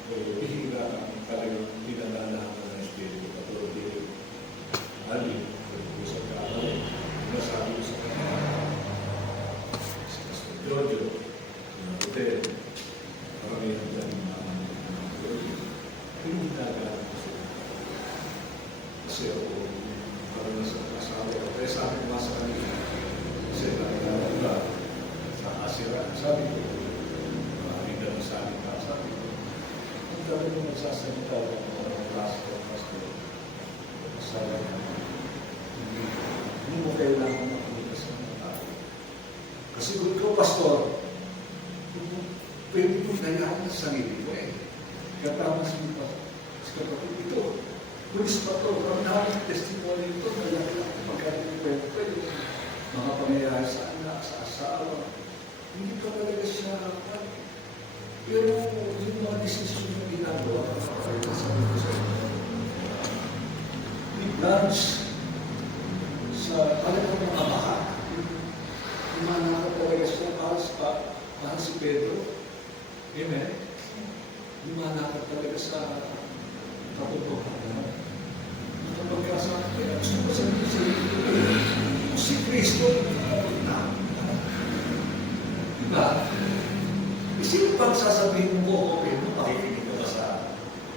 Bihira ang talagang pinananahan ng espiritu. Katulad din, Ali, sa kaaway, nasabi ko sa kanya, si Pastor Jojo, si Hotel, karamihan dyan yung mga hindi nagalang ko siya. Kasi ako, parang sa asawa ko, kaya sabi ko nga sa kanila, kasi nagalang ba, sa asira, sabi ko, maraming dami sa akin ka, sabi ko, ang dami mo nagsasalita ko, mga pastor, sabi ko, hindi mo kailangan makinig sa mga tao. Kasi kung ikaw, pastor, pwede kong dayaan sa sarili ko eh. Katama sa mga kapatid ito. Pulis pa ito, ang daming testimony ito, nalala ko magkakaroon kwento yung mga pangyayari sa anak, sa asawa. Hindi pa talaga siya, pero yung mga desisyon yung ginagawa, sabi ko sa inyo, may plans sa talagang mga baha. Humanakot talaga siya para si Pedro. Amen? Humanakot talaga sa katotohanan. Kapag kasabi, kaya gusto ko sabihin si Kristo, diba? Sino bang sasabihin mo, okay mo, makikinig ka ba sa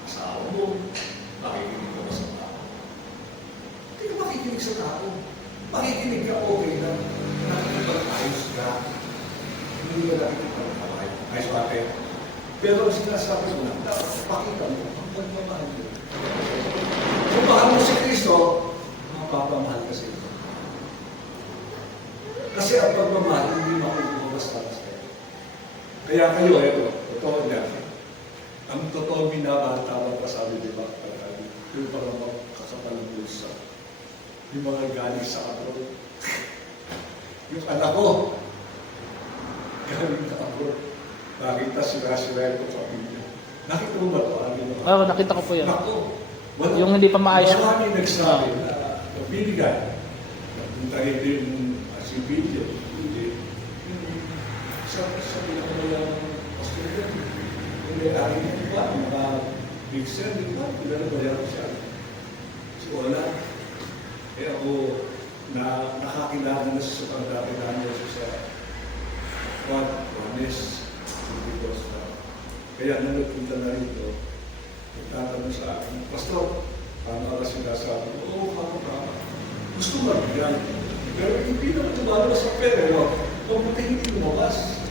asawa mo? Makikinig ka ba sa tao? Hindi ka makikinig sa tao. Makikinig ka, okay lang. Nakikipag-ayos ka. Hindi ka nakikipag-away. Ayos ba, ate? Pero ang sinasabi mo lang, dapat pakita mo ang pagmamahal mo. Kung mahal mo si Kristo, mapapamahal ka sa ito. Kasi ang pagmamahal, hindi makukuha basta-basta. Kaya kayo, ito, totoo niya. Ang totoo minabatawa pa sabi, di ba? Yung parang kakapal ng bulsa. Yung mga galing sa abroad. Yung anak ko, galing sa abroad. Nakita sila ito sa pamilya. Nakita mo ba ito? Oo, nakita ko po yan. Ako, Yung hindi pa maayos. Marami nagsabi na binigay. Puntahin din si Billy. Sabi na ko yung pastor yan. Hindi, aking yan ba? Mga big sir, di ba? Kailan ba yan siya? So, wala. Eh ako, nakakilala na sa pagdapin namin sa Juan, Juanes, kaya nung nagpunta na rito, nagtatanong sa akin, Pastor, paano ka sinasabi ko? Oo, kaka. Gusto magbigay. Pero hindi naman tumalabas sa pera, mabuti hindi lumabas.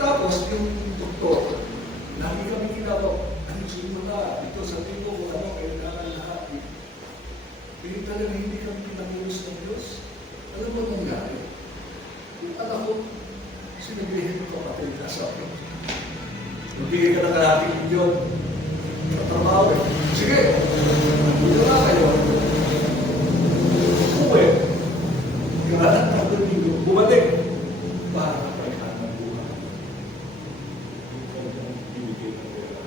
Tapos, yung doktor, lagi kami ginagawa, ayusin mo na, ito sa tipo ko, kailangan lahat. Pero talaga hindi kami pinakilos ng Diyos. Alam mo nangyari? Yung anak ko, Sinabihin ko kapatid ka sa akin. Magbigay ka ng kalating milyon. Tatrabaho eh. Sige, buti na kayo. Uwi. Kailangan ng 3 milyon. Bumalik. Para kapagkaan ng buhay. Ikaw yung binigay ng pera.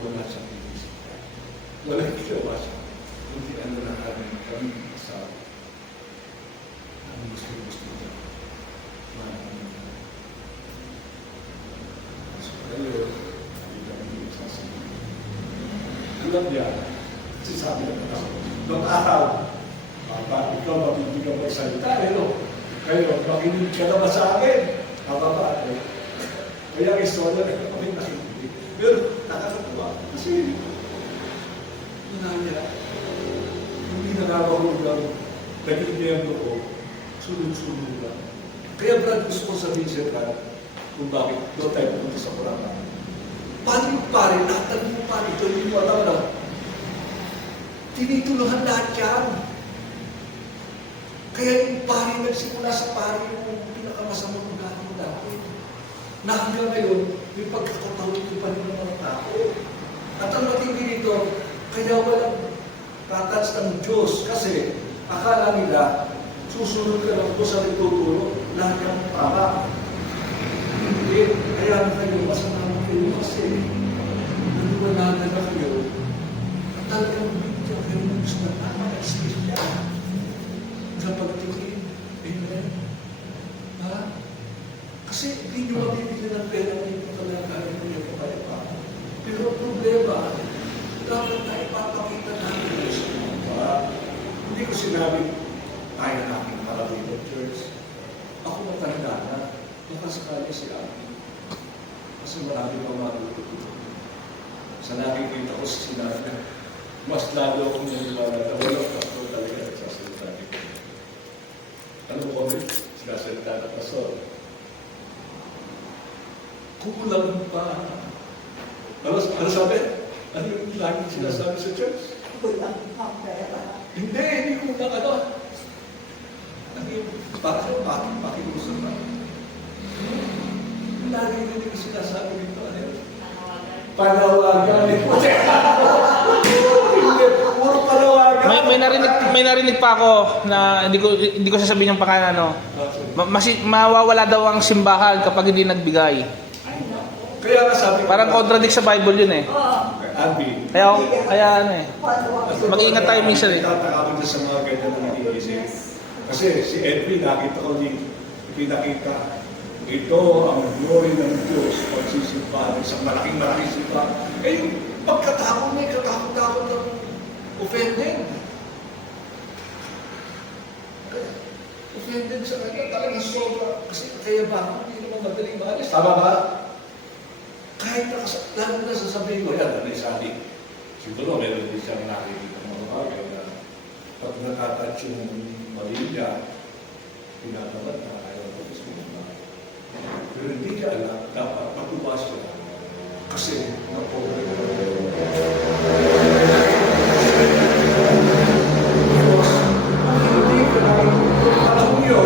Wala siyang inisip ka. Walang ginawa siya. Kundi ano na kami asawa. Ang gusto niya. So, kayo, hindi kami sasabihin. Alam niya, sabi ng tao, noong araw, ikaw mabibigyan mo salita, kayo, makinig ka naman sa akin. Ba? Kaya ang istorya na kami nakikinig. Pero nakakatuwa, kasi niya, hindi nakakahulugan, naging miyembro ko, sunod-sunod lang. Kaya Brad, gusto ko sabihin siya, Brad, kung bakit doon tayo pumunta sa Purana. Paano yung pare, lahat ng pare, ito hindi mo alam na, tinituluhan lahat yan. Kaya yung pare, nagsimula sa pare, yung pinakamasamang ugali mo dati. Na hanggang ngayon, may pagkakatawid ko pa rin ng mga tao. At ang matindi dito, kaya walang tatats ng Diyos. Kasi akala nila, susunod ka lang po sa nagtuturo, lahat yung tama. Hindi, kaya na kayo, masama na kayo kasi naniwalanan na kayo. At talagang bigyan kayo ng gusto na tama na istilya. Sa pagtingin, amen. Ha? Kasi hindi nyo mabibili ng pera ng pagkalagalan ng iyong kapayapaan. Pero ang problema, dapat tayo papakita natin sa mga. Hindi ko sinabi, tayo namin para dito, church. Ako matanda na, baka sakali si Ami. Kasi marami pa matututo. Sa nakikita ko sa sinabi, mas lalo akong naniwala na walang pastor talaga nagsasalita nito. Ano mo kami? Sinasalita na pastor. Kukulang pa. Ano sabi? Ano yung laging sinasabi sa church? Kulang ang pera. Hindi kulang ano. Ano yung parang pakiusap na. Lagi rin yung sinasabi dito. Ano yun? Panawagan. Hindi, puro panawagan. May narinig pa ako na hindi ko sasabihin yung pangalan, no. Mawawala daw ang simbahan kapag hindi nagbigay. Kaya nga sabi ko, Parang contradict sa Bible yun eh. Abi, Kaya ano eh. Mag-iingat tayo minsan eh. Tatakapin na sa mga ganyan na nakikiisip. Kasi si Edwin, nakita ko pinakita, ito ang glory ng Diyos, pagsisimbahan, isang malaking simbahan. Eh yung pagkatakot na, katakot-takot ng offended. Offended sa kanya, talagang sobra. Kasi kaya ba, hindi naman madaling maalis. Tama ba? Kahit lalo na sasabihin ko, yan, ano yung sabi. Siguro, meron din siyang nakikita ng mga bagay na pag natatouch yung marilya, tinatamad na ayaw ko gusto mo. Pero hindi ka alam, dapat patuwas siya. Kasi, napobre ko. Because, kung hindi ka alam niyo,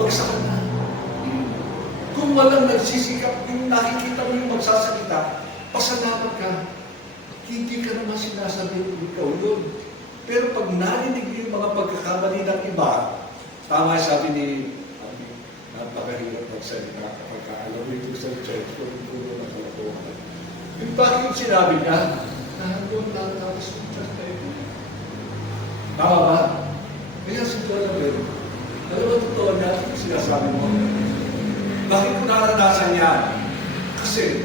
magsakan na. Kung walang nagsisikap, yung nakikita mo yung magsasakita, pasalamat ka. Hindi ka naman sinasabi kung ikaw yun. Pero pag narinig mo yung mga pagkakamali ng iba, tama sabi ni napakahirap magsalita kapag alam mo ito sa church kung turo ng kalokohan. Yung bakit yung sinabi niya, nandun lang tapos yung church tayo. Tama ba? Kaya siguro na rin. Alam mo, totoo niya, sinasabi mo. Bakit ko naranasan yan? Kasi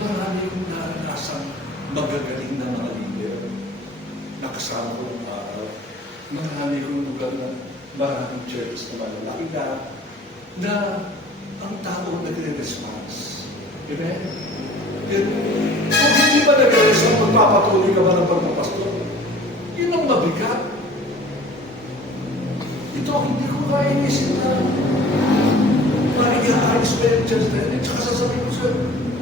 marami kong naranasan magagaling na mga leader. Nakasama ko ng araw. Marami kong lugar na maraming church na malalaki na ang tao nagre-response. Amen? Pero kung hindi ba nagre-response, magpapatuloy ka ba ng pagpapastor? Yun ang mabigat. Ito hindi ko kainisip na parang i-aayos pa yung church na yun. At saka sasabihin ko sa'yo,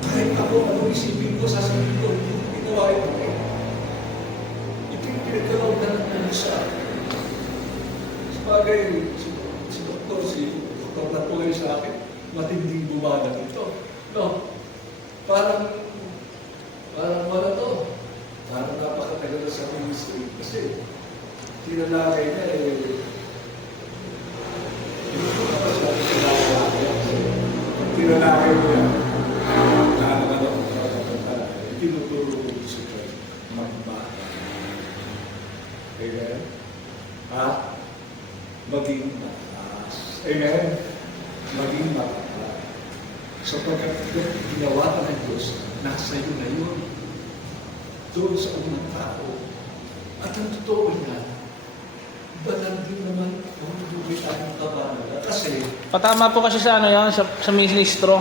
kahit ako, anong isipin ko, sasabihin ko, hindi ko ginawa ito. Ito yung pinagkalaw na ng sa akin. Bagay, si Doktor, si Doktor natuloy sa akin, matinding bumana ito. No? Parang wala to. Parang napakatagal na sa ministry. Kasi, tinalakay na hindi ko na masyadong tinalakay. Tinalakay mo yan. Tinuturo ko sa Diyos, magmahal. Amen? At maging mataas. Amen? Maging mataas. Sapagkat ginawa ka ng Diyos, nasa iyo na yun. Doon sa unang tao. At ang totoo niya, banal din naman kung hindi tayong kabanala. Kasi, Patama po kasi sa ano yan, sa ministro.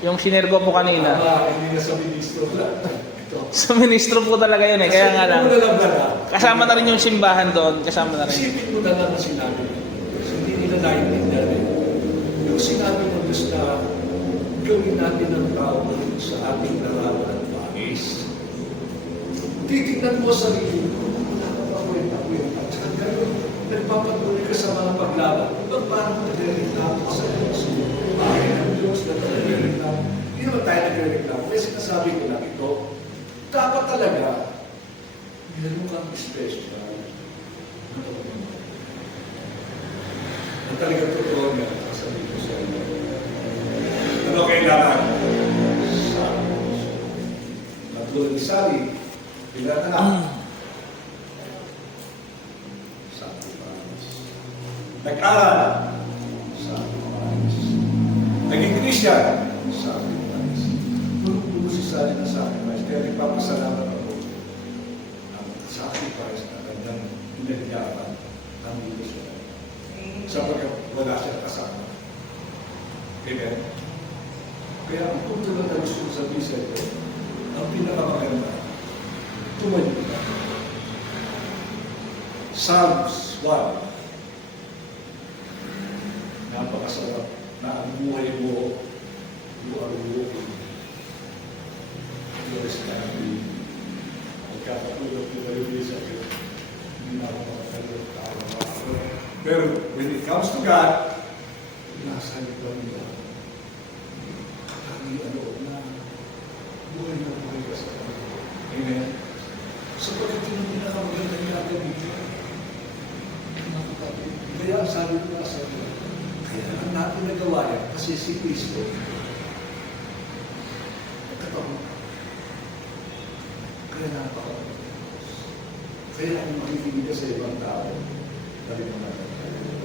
Yung sinergo po kanina. hindi na sa ministro lang. Ito. Sa ministro po talaga yun eh. Kaya nga lang. Kasi kung na, Kasama na rin yung simbahan doon. Kasama na rin. isipin mo na lang ang sinabi. So, hindi nila naiintindihan eh. Yung sinabi ng Diyos na gawin natin ang tao sa ating narawan at pangis. Titignan mo sa sarili mo. At saka gano'n, nagpapatuloy ka sa mga paglaban. Ibang parang nagre-reklamo ka sa Diyos. Bakit ang Diyos na nagre-reklamo? Hindi naman tayo nagre-reklamo. Kasi sinasabi ko lang ito, dapat talaga, meron kang special. Ang talagang totoo nga, sabi ko sa inyo. Ano kailangan? Matulad ni Sally, kailangan na. Nag-aral, sacrifice. Naging Christian, sacrifice. Puro si Sally na sacrifice. Kaya nagpapasalamat ako ang sacrifice na kanyang pinagyapan ng Diyos. Sapagkat wala siya kasama. Amen? Kaya ang punto na gusto ko sabihin sa ito, ang pinakamaganda, tumayo ka. Psalms 1. Napakasarap na ang buhay mo, you are walking. You are standing. Magkakatulog ko na rin sa akin. Hindi na ako makatulog. Pero when it comes to God, nasa likod niya. Kami na buhay ka sa kanya. Amen? Sapagkat yun ang pinakamaganda niya dito. Kaya sabi ko na sa iyo, kaya lang natin nagawa yan kasi si Kristo nagkataon. Kaya napakapagod. Kaya kung makikinig ka sa ibang tao, dali mo natin.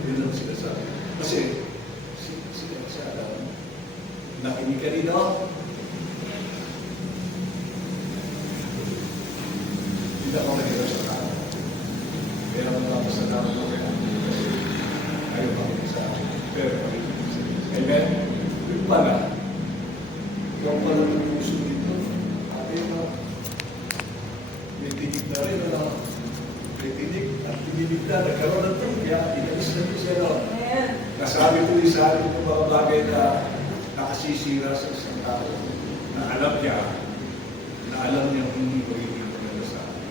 Yun ang sinasabi. Kasi, siya alam, nakinig ka rin ako. Hindi ako nagkira sa tao. Kaya mga pasalamat ko kaya. Ayaw makinig sa akin. Pero makinig sa akin. Amen? Yun pala. Ikaw pala ng puso dito. Ate mo. May tinig na rin. May tinig. At tininig na. Nagkaroon ng trumpya. Inalis na rin siya. Nasabi ko yung sa akin ng mga bagay na nakasisira sa isang tao. Na alam niya hindi magiging maganda sa akin.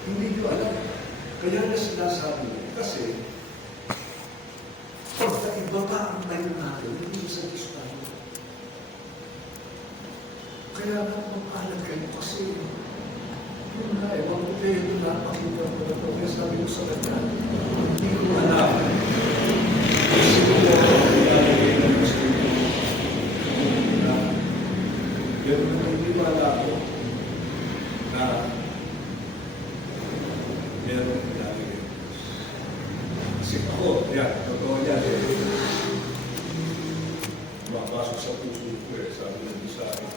Hindi niyo alam. Kaya na sinasabi ko. Kasi pagkaiba pa ang tayo natin, hindi sa Diyos tayo. Kaya nga magpaalam kayo kasi yun na, ewan ko kayo doon na, pakita ko na ito. Kaya sabi ko sa kanya, hindi ko alam. Kasi ko na ilalagay ng gusto ko. Pero hindi ko alam ko na meron ilalagay. Kasi ako, yan, totoo yan eh. Mapasok sa puso ko eh, sabi nyo sa akin.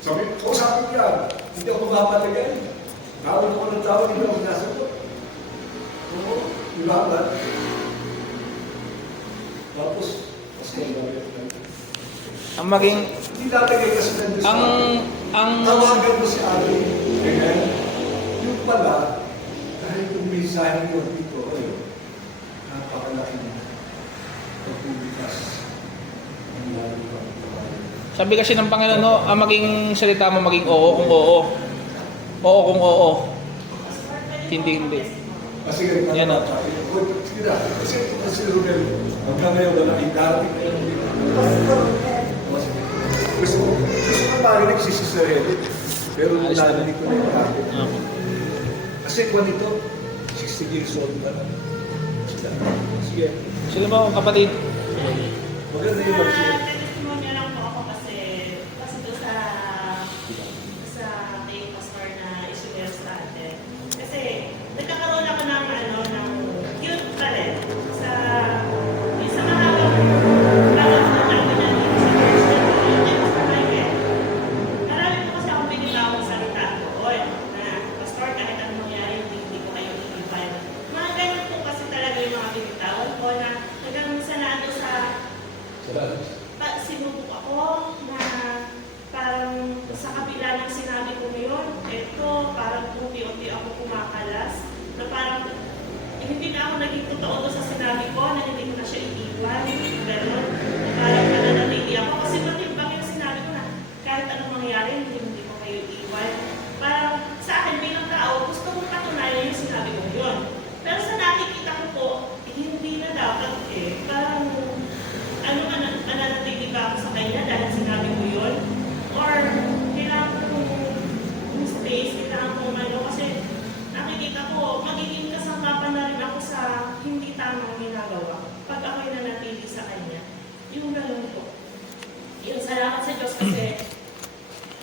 Sabi ko sa akin yan, hindi ako mapatagal. Tawag ako ng tawag, hindi ako nasagot. Oo, ibabat. Tapos, mas kailangan. Ang maging, Hindi tatagay kasi ng Diyos. ang Tawagan mo si Ari. Amen? Yung pala, dahil kung mensahe mo dito, ayun, napakalaki na pagbubukas ang lalo pang tawagan. sabi kasi ng Panginoon, no, ang maging salita mo maging oo kung oo. Oo kung oo. Hindi. Kasi ganito Yan na o. sabi ko, "Uy, sige na." Kasi Romel, hanggang ngayon wala yung darating na yung dito. Gusto ko marinig si Sister Edith, pero Alis na narinig ko na yung akin. Okay. Kasi kung nito, 60 years old na lang. Sige. Sino mo kapatid? Maganda yung mag-share. Testimony lang po ako kasi doon sa kay pastor na isuwel sa atin. Kasi nagkakaroon ako ng ng guilt pa rin sa yung sa mahabang panahon na natin na dito sa church na to, yung kay Pastor Michael. Marami po kasi akong binitawang salita doon na pastor kahit anong mangyari hindi ko kayo iiwan. Mga ganyan po kasi talaga yung mga binitawan ko na hanggang minsan na ano sa sinubok ako na parang sa kabila ng sinabi ko ngayon, eto parang unti-unti ako kumakalas na parang hindi na ako naging totoo doon sa sinabi ko na hindi ko na siya iiwan. Pero parang nananatili ako kasi matimbang yung sinabi ko na kahit anong mangyari, hindi ko kayo iiwan. Parang sa akin bilang tao, gusto kong patunayan yung sinabi ko yun. Pero sa nakikita ko po, hindi na dapat parang mananatili ba ako sa kanya dahil sinabi ko yun? Or kailangan kong space, kailangan kong kasi nakikita ko, magiging kasangkapan na rin ako sa hindi tamang ginagawa pag ako'y nanatili sa kanya. Yung ganun po. Yung salamat sa Diyos kasi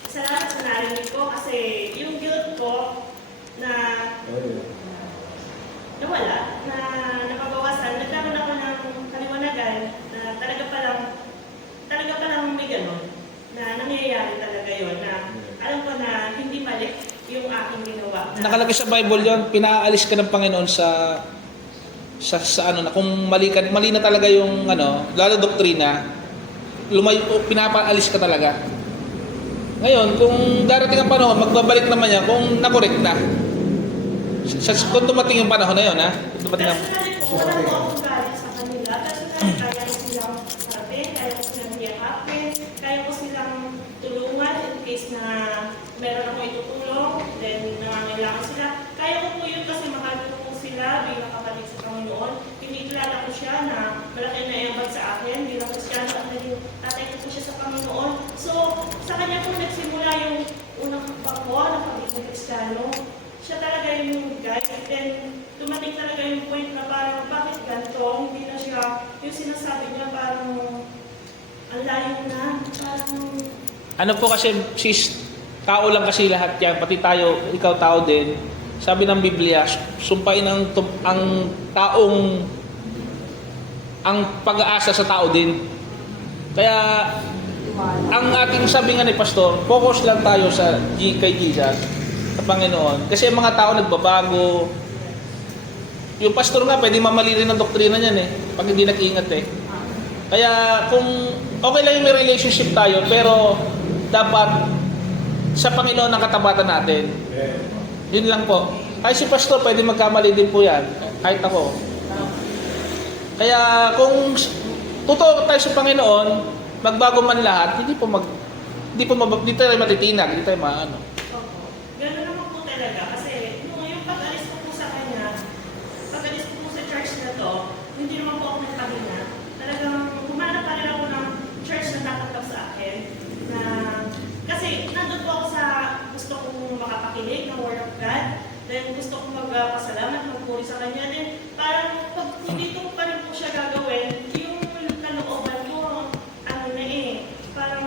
salamat sa narinig ko kasi yung guilt ko na nawala, na napabawasan, nagkaroon ako ng kaliwanagan na talaga palang may gano'n, na nangyayari talaga yon na alam ko na hindi mali yung aking ginawa. Nakalagay sa Bible yon, pinaalis ka ng Panginoon sa ano na kung mali na talaga yung lalo doktrina, pinapaalis ka talaga. Ngayon, kung darating ang panahon, magbabalik naman yan kung nakorek na. Kung dumating yung panahon na yun, ha? Dumating ang... Wala po akong galit sa kanila. Kasi kaya ko silang harapin, kaya ko silang yakapin, kaya ko silang tulungan in case na meron ako itutulong, then nangangailangan sila. Kaya ko po yun kasi mahal ko po sila bilang kapatid sa Panginoon. Kinikilala ko siya na malaki na iambag sa akin bilang Kristiyano at naging tatay ko po siya sa Panginoon. So, sa kanya po nagsimula yung unang ako na pagiging Kristiyano. Siya talaga yung guide. And then, dumating talaga yung point na parang, bakit ganito? Hindi na siya, yung sinasabi niya parang, ang layo na, parang... Ano po kasi, sis, tao lang kasi lahat yan, pati tayo, ikaw tao din. Sabi ng Biblia, sumpain ang taong, ang pag-aasa sa tao din. Kaya, ang ating sabi nga ni Pastor, focus lang tayo sa kay Jesus, sa Panginoon. Kasi ang mga tao nagbabago. Yung pastor nga, pwede mamali rin ang doktrina niyan pag hindi nag-iingat Kaya kung okay lang yung may relationship tayo, pero dapat sa Panginoon ang katabatan natin. Yun lang po. Kahit si pastor, pwede magkamali din po yan. Kahit ako. Kaya kung totoo tayo sa Panginoon, magbago man lahat, hindi tayo matitinag, hindi tayo maano. Gano'n naman po talaga. Kasi yung pag-alis ko po sa kanya, pag-alis ko po sa church na to, hindi naman po ako nagpahina. Talagang humanap pa rin ako ng church na tatanggap sa akin. Na, kasi nandun po ako sa gusto kong makapakinig ng Word of God. Then gusto kong magpasalamat, magpuri sa kanya. Then parang pag hindi ko pa rin po siya gagawin, yung kalooban ko, parang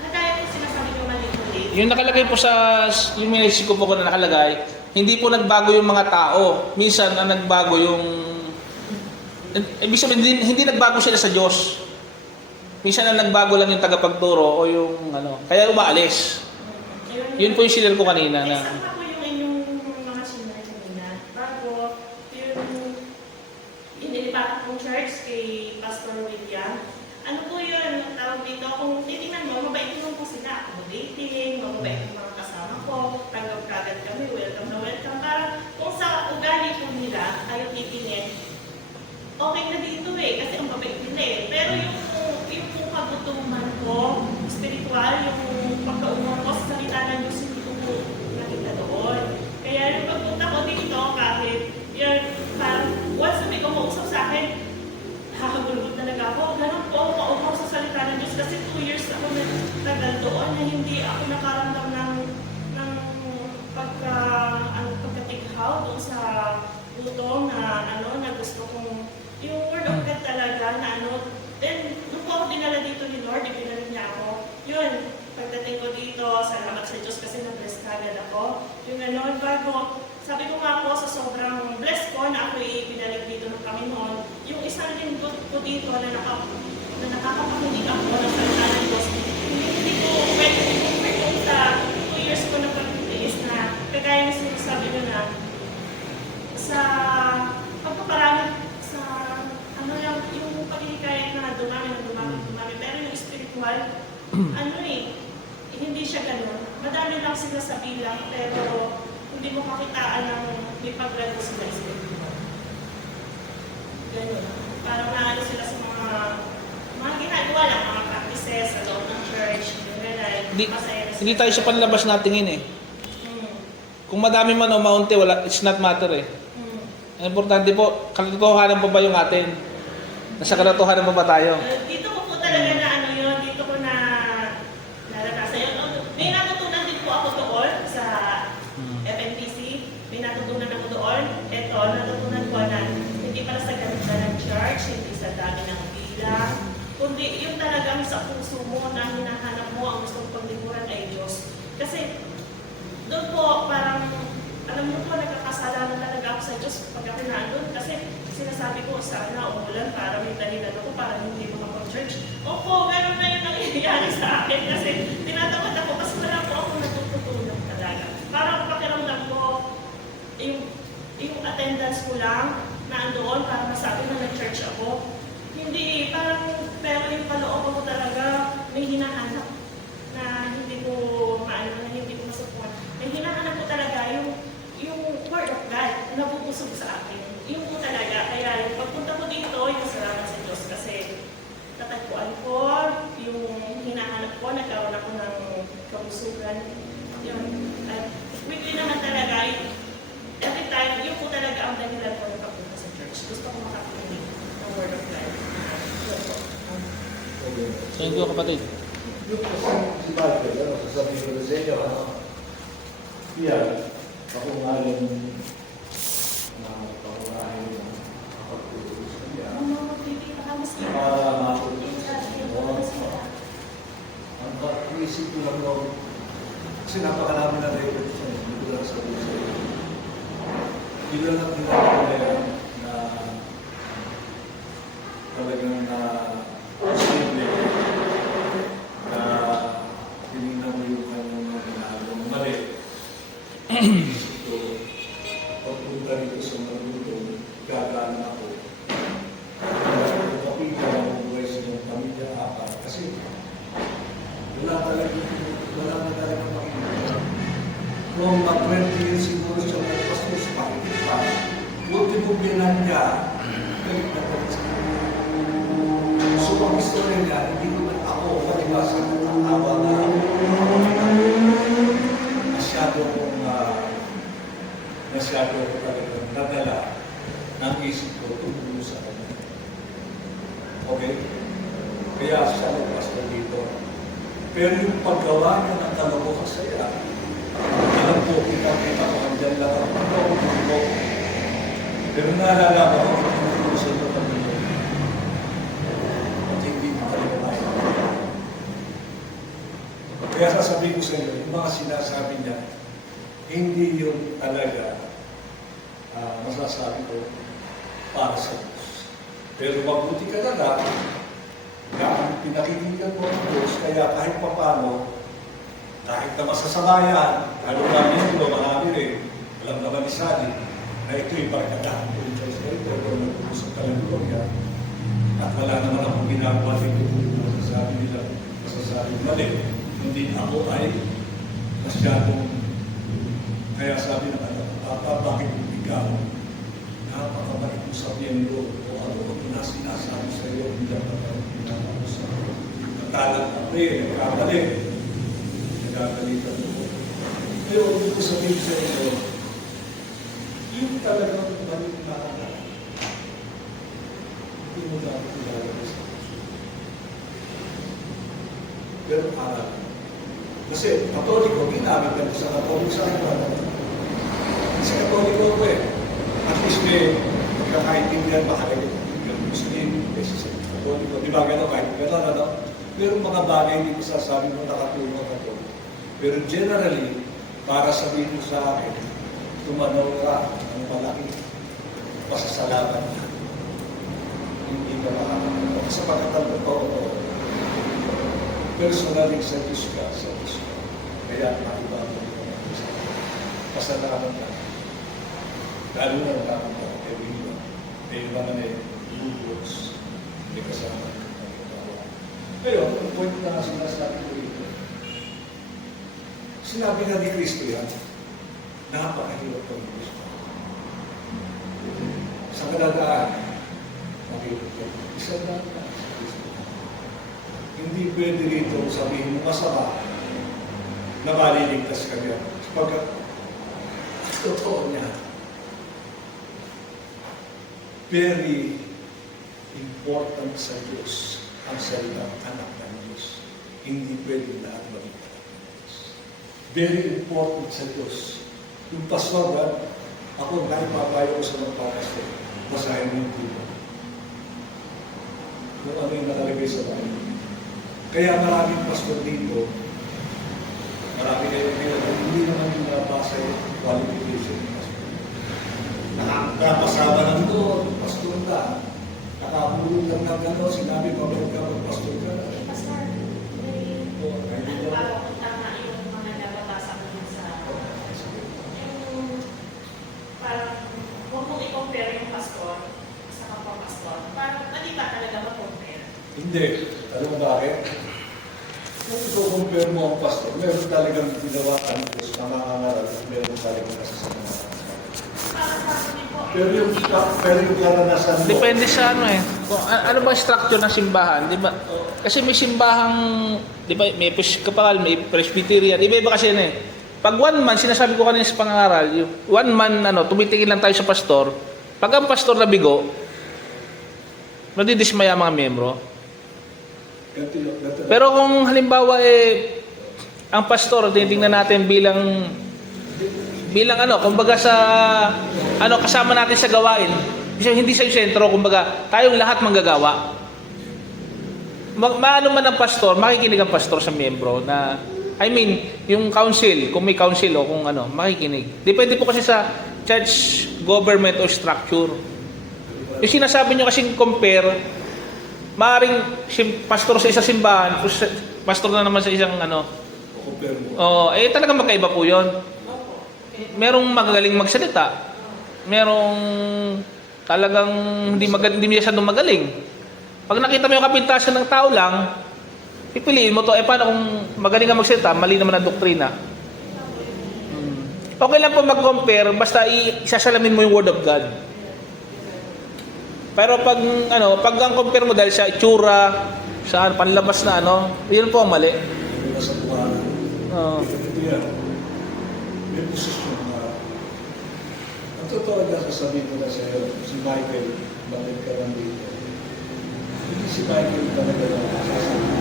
kagaya ko sinasabi ko manipulate. Yung nakalagay po sa yung message ko po na nakalagay, hindi po nagbago yung mga tao. Minsan ang nagbago yung ibig sabihin, hindi nagbago sila sa Diyos. Minsan ang nagbago lang yung tagapagturo o yung kaya umaalis. Yun po yung sinil ko kanina na Exact po yung inyong mga sinay kanina. Bago, yung inilipat kong church kay Pastor William. Ano po yun, ang tawag dito, kung titingnan mo, mabait naman po sila. Accommodating, mabait yung mga kasama ko, tanggap kagad kami, welcome na welcome. Parang kung sa ugali po nila, ayaw titingin, okay na dito kasi ang mabait nila Pero yung kagutuman ko, spiritual, yung pagkaungon ko sa salita ng Diyos, hindi ko po nakita doon. Kaya yung pagpunta ko dito, kahit gano'n, bago, sabi ko nga po, sa sobrang blessed ko na ako'y pinalik dito ng Panginoon, yung isang linggo ko dito na nakakapakinig ako ng salita ng Diyos, hindi ko pwede sa 2 years ko na pagtitiis na, kagaya na sinasabi ko na, sa pagpaparami, sa ano lang, yung pagkikayat na dumami, pero yung spiritual, hindi siya ganun. Madami lang sila sa bilang, pero hindi mo makitaan ng may paggrado sila spiritual. Ganun. Parang naano sila sa mga ginagawa lang, mga practices sa loob ng church, masaya na sila. Hindi tayo sa panlabas natingin eh. Hmm. Kung madami man o maunti, wala, it's not matter eh. Ang importante po, katotohanan po ba yung atin? Nasa katotohanan po ba tayo? Dito ko po talaga na ano yun, dito ko na naranasan yun. May natutunan din po ako doon sa FNPC. May natutunan ako doon. Ito, natutunan ko na hindi para sa ganda ng church, hindi sa dami ng bilang, kundi yung talagang sa puso mo na hinahanap mo ang gustong paglikuran ay Diyos. Kasi doon po parang, alam mo po, nagkakasalanan talaga ako sa Diyos pag ako nandun. Kasi sinasabi ko, sana umulan para may dahilan ako para hindi makapag-church. Opo, meron na yun nangyayari sa akin kasi tinatamad ako kasi wala po ako natututunan talaga. Parang pakiramdam ko, yung attendance ko lang na andoon para masabi na nag-church ako. Hindi, parang, pero yung paloob ko talaga may hinahanap na hindi ko maano, na hindi ko masupuan. May hinahanap ko talaga yung word of God na nabubusog sa akin. Yung po talaga. Kaya yung pagpunta ko dito, yung salamat sa Diyos kasi tatagpuan ko, yung hinahanap ko, nagkaroon ako ng kabusugan. Yun. At quickly naman talaga, every time, yun po talaga ang dahilan ko ng pagpunta sa church. Gusto ko makakinig ng word of God. Yun po. Thank you, kapatid. Yung kasi si Michael, sasabihin ko na sa inyo, yan, ako nga yung pangunahin ng kapagtulog sa kanya. Para matulog sa kanya. Ang isip ko lang daw, kasi napakarami na record siya, hindi ko lang sabihin sa inyo. Ilan lang ginagawa na yan na talagang na posible na tinignan mo yung kanyang mga ginagawang mali. So, pagpunta rito sa Magundo, gagaan ako. Kapita ang buhay sa mga pamilya apat. Kasi wala na talaga makikita. Noong 20 years siguro siya may pastor sa pakikita. Ultimo binan niya, galit na galit sa kanya. So, ang istorya niya, hindi ko man ako maliwasan at ang awa na masyado ko talagang nadala ng isip ko tungkol sa kanya. Okay? Kaya siya nagpastor dito. Pero yung paggawa niya ng kalokohan saya, alam po, kita ko, andyan lang ang pagkakulit ko. Pero naalala ko, tungkol sa ito pag-ito. At hindi mo talaga tayo. Kaya sasabihin ko sa inyo, yung mga sinasabi niya, hindi yung talaga masasabi ko para sa Diyos. Pero mabuti ka na lang na ang pinakikinggan mo ang Diyos, kaya kahit papano, kahit na masasabayan, lalo na nito, marami rin, alam naman ni Sally, na ito'y barkadahan ko yung Diyos na ito, kung nag-uusap ka ng Gloria, at wala naman akong ginagawa dito kung masasabi nila, masasabi mali, hindi ako ay masyadong. Kaya sabi ng anak, Papa, bakit ikaw? Napakabalik mo sa miyembro o ano na sinasabi sa iyo, hindi ang pinakausap. Natalat na nagkabalik. Nagkabalitan mo. Pero hindi ko sabihin sa iyo, yung talagang balik na ka, hindi mo dapat ilalagay sa puso. Pero aral. Kasi Katoliko, ginamit ka sa Katoliko sa akin. Sa Katoliko ko at least may magkakaintindihan mahalaga yung Muslim, kasi sa Katoliko. Di ba gano'n kahit gano'n, ano? Pero mga bagay hindi ko sasabi mo nakatulong ang Katoliko. Pero generally, para sabihin mo sa akin, tumanaw ka ng malaki pasasalamat niya. Hindi ka makakatawa. Sa pagkatalo ko, personally sa Diyos ka, sa Diyos ka. Kaya maiba mo ito. Pasalamat ka. Lalo na naman ka, Kevin. May naman lubos. May kasama ka. Ngayon, ang point na sinasabi ko ito, sinabi na ni Kristo yan, napakahirap ng Kristo. Sa kalagaan, mahirap yan. Isa na sa Kristo. Hindi pwede rito sabihin mo masama na maliligtas ka niya. Sapagkat totoo niya. Very important sa Diyos ang salitang anak ng Diyos. Hindi pwede lahat maging anak ng Diyos. Very important sa Diyos. Yung pastor, ako naipapayo ko sa mga pastor, basahin mo yung Bible. Kung ano yung nakalagay sa Bible. Kaya maraming pastor dito, marami kayo hindi naman yung nabasa yung qualification ng pastor. Nakapasama lang doon, pastor ka. Nakapulong lang ng gano'n, sinabi pa ba ka, pastor ka na. Pastor, ano ba kung tama yung mga nababasa ko dun sa yung parang huwag mong i-compare yung pastor sa kapwa pastor. Parang hindi ba talaga ma-compare? Hindi. Alam mo bakit? Kung i-compare mo ang pastor, meron talagang ginawa ang Diyos na makangaral at meron talagang nasasama. Para sa akin po. Pero yung karanasan mo, Depende sa ano eh. Kung, ano ba structure ng simbahan, di ba? Kasi may simbahang, di ba, may Episcopal, may Presbyterian, iba-iba kasi yan eh. Pag one man, sinasabi ko kanina sa pangangaral, yung one man, tumitingin lang tayo sa pastor. Pag ang pastor na bigo, nadidismaya ang mga membro. Pero kung halimbawa ang pastor, tinitingnan natin bilang kumbaga sa kasama natin sa gawain. Hindi sa sentro, kumbaga tayong lahat manggagawa. Maano man ang pastor, makikinig ang pastor sa miyembro na yung council, kung may council o kung makikinig. Depende po kasi sa church government o structure. Yung sinasabi nyo kasing compare, maaaring pastor sa isang simbahan, pastor na naman sa isang compare mo. talagang magkaiba po yun. Merong magagaling magsalita. Merong talagang hindi masyadong magaling. Pag nakita mo yung kapintasan ng tao lang, pipiliin mo to. Paano kung magaling ka magsalita, mali naman ang doktrina? Okay lang po mag-compare, basta isasalamin mo yung Word of God. Pero pag ang compare mo dahil sa itsura, sa panlabas na yun po ang mali. Hindi na sa buwanan. Ito yan. May posisyon na ang totoo na sasabihin ko na sa iyo, si Michael, bakit ka lang dito? Hindi si Michael talaga na sasabihin.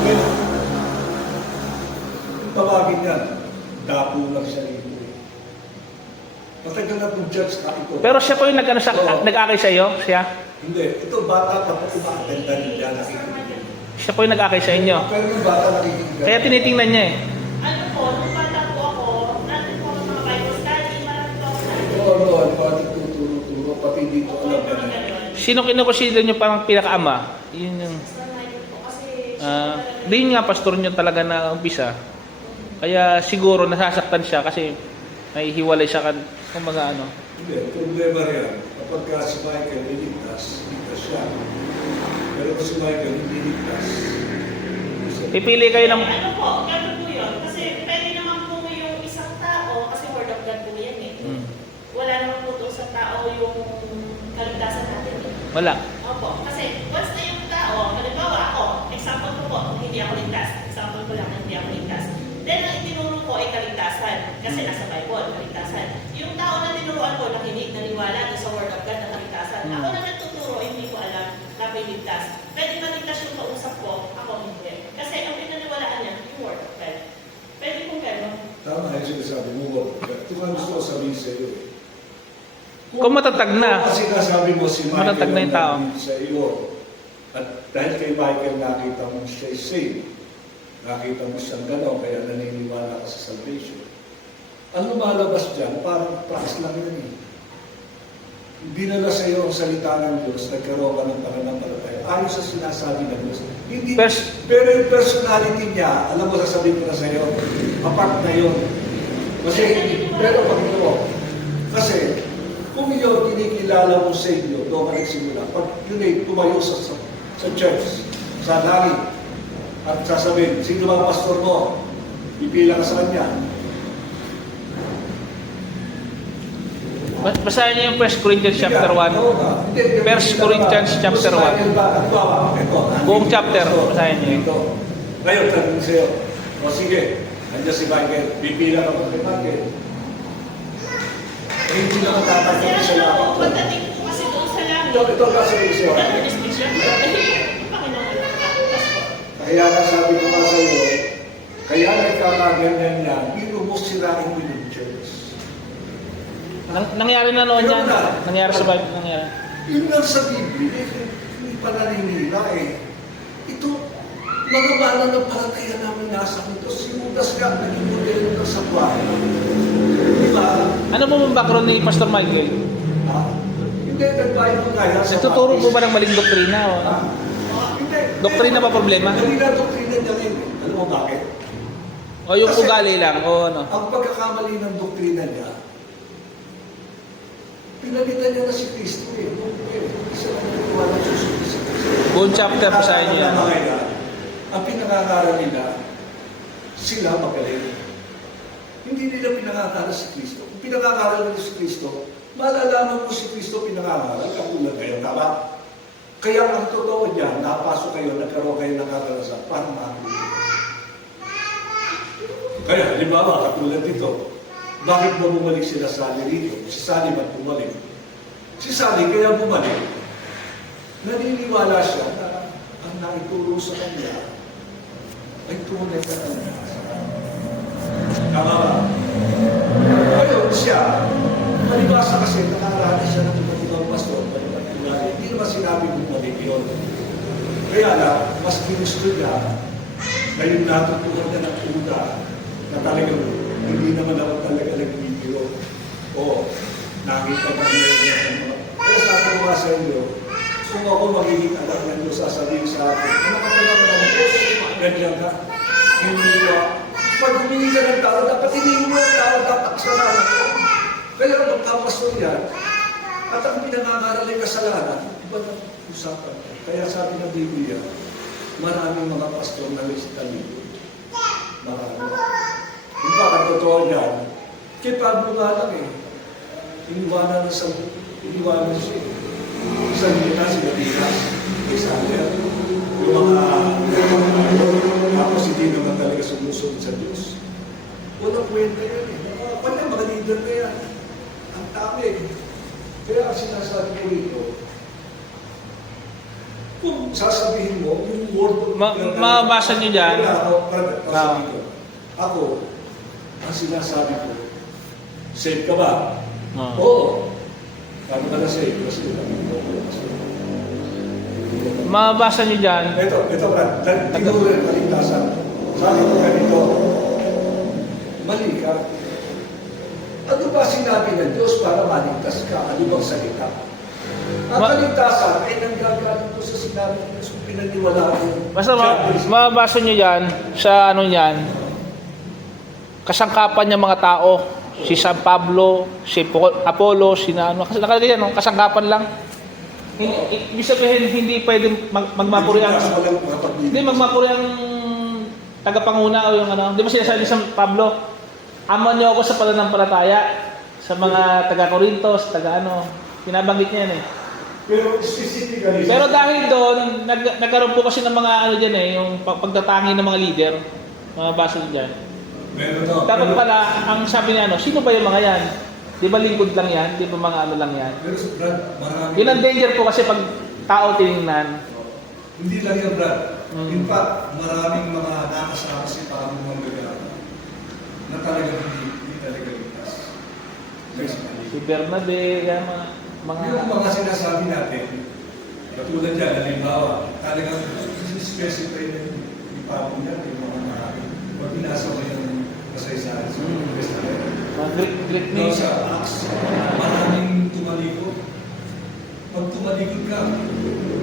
Pero, yung tawagin yan, dapo lang siya dito. Matagal na itong judge na ito. Pero siya po yung nag-akay sa iyo? Siya? Hindi, ito bata pa po umakatenda rin dyan nakikinig. Siya po yung nag-akay sa inyo? Pero yung bata nakikinig. Kaya tinitingnan niya eh. Ano po, nung bata po ako, natin po ang mga Bible study, marami po ako na. Oo, pati tuturo, pati dito alam ka na. Sino kinoconsider niyo parang pinakaama? Yun yung... Pastor Michael po, kasi siya Di yun nga pastor niyo talaga na umpisa. Kaya siguro nasasaktan siya kasi nahihiwalay siya kumbaga Hindi, problema rin. Kapag ka si Michael ligtas siya. Pero kung si Michael hindi ligtas, Pipili kayo ng... Ano po, gano'n po yun. Kasi pwede naman po yung isang tao, kasi word of God po yan eh. Wala naman po doon sa tao yung kaligtasan natin eh. Wala. Opo, kasi once na yung tao, halimbawa ako, example ko po, hindi ako ligtas. Example ko lang na hindi ako ligtas. Then ang itinuro ko ay kaligtasan. Kasi nasa Bible, kaligtasan. Yung tao na tinuruan ko, nakinig, naniwala doon sa word of God na kaligtasan. Ako na nagtuturo, hindi ko alam na may ligtas. Pwede maligtas yung kausap ko, ako hindi. Kasi ang pinaniwalaan niya, yung word of God. Pwede kong gano'n. tama yung sinasabi mo, wag. Ito nga gusto ko sabihin sa iyo. Kung matatag na. Kung kasi nasabi mo si Michael Matatag na yung tao. nandito sa iyo, at dahil kay Michael nakita mo siya safe, nakita mo siyang gano'n, kaya naniniwala ka sa salvation. Ang lumalabas dyan, parang prakas lang yun eh. Dinala sa iyo ang salita ng Diyos, nagkaroon ka ng pananampalataya. Ayos sa sinasabi ng Diyos. Hindi, pero yung personality niya, alam mo, sasabihin ko na sa iyo, apart na yun. Kasi, pero pag ito, kasi, kung yun, kinikilala mo sa inyo, doon ka nagsimula, pag yun ay tumayo sa church, sa langit, at sasabihin, sino ba ang pastor mo? Pipila ka sa kanya. Basahin niyo yung 1 Corinthians chapter 1. 1 Corinthians chapter 1. Buong chapter, basahin niyo. Ngayon, tanong sa'yo, o sige, nandiyan si Michael, pipila ka pa kay Michael. Eh, hindi na matatanggap sa lahat. Pagdating ko kasi doon sa langit, Ito ka sa isyo. ano distinction? Yung Panginoon ang Kaya nga sabi ko nga sa iyo, kaya nagkakaganyan niya, biro mo sirain mo yung church. Nangyari na noon yan. Nangyari sa Bible, nangyari. Yun lang sa Biblia, hindi pa naninila eh. Ito, mga bala ng palataya namin nasa ito. Si Judas ka, naging modelo ng sa buhay. Di ba? Ano po ang background ni Pastor Michael? Ha? Hindi, nagbayad mo kaya sa Nagtuturo po baptist. ba ng maling doktrina? O? Ha? Hindi. Doktrina ba problema? Hindi na doktrina niya ngayon. Alam mo bakit? O yung Kasi- ugali lang? O ano? Ang pagkakamali ng doktrina niya, pinalitan niya na si Kristo eh. Isa lang naniwala sa Kristo. Buong chapter, basahin niyo yan. Ang pinangangaral nila, sila magaling. Hindi nila pinangangaral si Kristo. Kung pinangangaral nila si Kristo, malalaman mo si Kristo pinangangaral, katulad kayo, tama? Kaya ang totoo niyan, napasok kayo, nagkaroon kayo ng karanasan para makakita. Kaya, halimbawa, katulad dito, bakit ba bumalik sila Sally rito? Si Sally ba't bumalik? Si Sally kaya bumalik, naniniwala siya na ang naituro sa kanya ay tunay na kanya. Tama ba? Ngayon siya, malibasa kasi nakaranas siya ng ibang pastor, hindi naman sinabi bumalik yun. Kaya lang, mas ginusto niya na yung natutunan niya ng una na talagang hindi naman ako talaga nagbibiro o nakita ko niya ng mga. Kaya sabi ko nga sa inyo, kung ako magiging anak ng Diyos, sasabihin sa akin, ano ka pala ng Diyos? Ganyan ka. Hindi ka. Pag humingi ka ng tao, dapat hindi mo ng tao, dapat kasalanan ka. Kaya magpapastor yan, at ang pinangangaral ay kasalanan, iba na usapan. Kaya sabi ng Biblia, maraming mga pastor na listalito. Marami. Yung baka totoo niyan, kay Pablo nga lang eh. Iniwanan siya. Sa Linas, si Gatinas, kay Sander, yung mga tapos hindi naman talaga sumusunod sa Diyos. Walang kwenta yan eh. Mga leader na yan. Ang dami. Kaya ang sinasabi ko rito, kung sasabihin mo, yung word of Mabasa niyo dyan. Ako, ang sinasabi ko, save ka ba? Oo. Oo. Paano ka na save? Kasi Mabasa niyo dyan. ito Brad, tinuro ng kaligtasan. Sabi ko ganito, mali ka. Ano ba sinabi ng Diyos para maligtas ka? Ano bang salita? Ang kaligtasan ay nanggagaling ko sa sinabi ng Diyos kung pinaniwalaan mo. Basta mabasa niyo dyan sa ano yan, kasangkapan niya mga tao. Si San Pablo, si Apollo, si ano, kasi nakalagay yan, no? Kasangkapan lang. Ibig sabihin, hindi pwedeng magmapuri ang, hindi magmapuri ang tagapanguna o yung ano. Di ba sinasabi ni San Pablo, aman niyo ako sa pananampalataya sa mga taga-Corintos, taga-ano. Pinabanggit niya yan eh. Pero specifically, Pero dahil doon, nagkaroon po kasi ng mga ano dyan eh, yung pagtatangi ng mga leader. Mga basa dyan. meron na. Dapat pala, ang sabi niya ano, sino ba yung mga yan? Di ba lingkod lang yan? Di ba mga ano lang yan? Pero sa Brad, marami. Yun ang danger po kasi pag tao tinignan. Hindi lang yan, Brad. Mm. In fact, maraming mga nakasama si Pablo Manggagana na talagang hindi talaga ligtas. Si Bernabe, yan mga Yung mga sinasabi natin, katulad yan, halimbawa, talagang specify na yung ipapon yan, yung mga marami. Pag binasa mo yung kasaysayan sa Testament. Mga Greek No, news. sa Acts, maraming tumalikod. Pag tumalikod ka,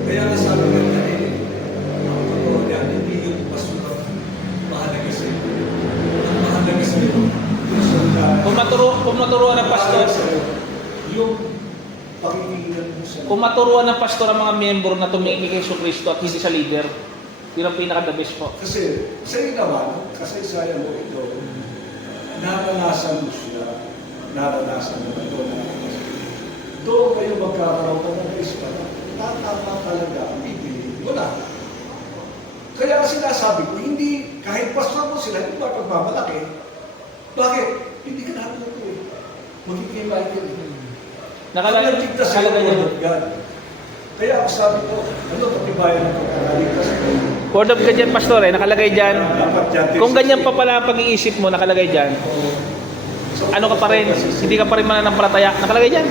kaya nga sabi nga niya ang totoo niya, hindi yung pasura mahalaga sa iyo. Ang mahalaga sa iyo, yung sundalo. Kung maturuan ng pastor, Yung pakikilan mo sa kung maturuan ng pastor ang mga miyembro na tumingin kay Kristo at hindi sa leader, yun ang pinaka-the best po. Kasi sa iyo naman, kasaysayan mo ito, naranasan mo siya, naranasan mo ito, naranasan mo. Doon kayo magkakaroon ka ng ispan, tatama talaga ang pipili. Wala. Kaya sinasabi ko, hindi, kahit pastor mo sila, hindi ba pagmamalaki? Bakit? Hindi ka natuto eh. Magiging Michael. Nakalagay Nakalagay niya. God. Kaya ako sabi ko, ano katibayan ng pagkakaligtas ko? Word of God yan, pastor, eh. Nakalagay dyan. Dapat dyan, Kung ganyan pa pala ang pag-iisip mo, nakalagay dyan. So, Ano ka pa rin? Hindi ka pa rin mananampalataya. Nakalagay dyan.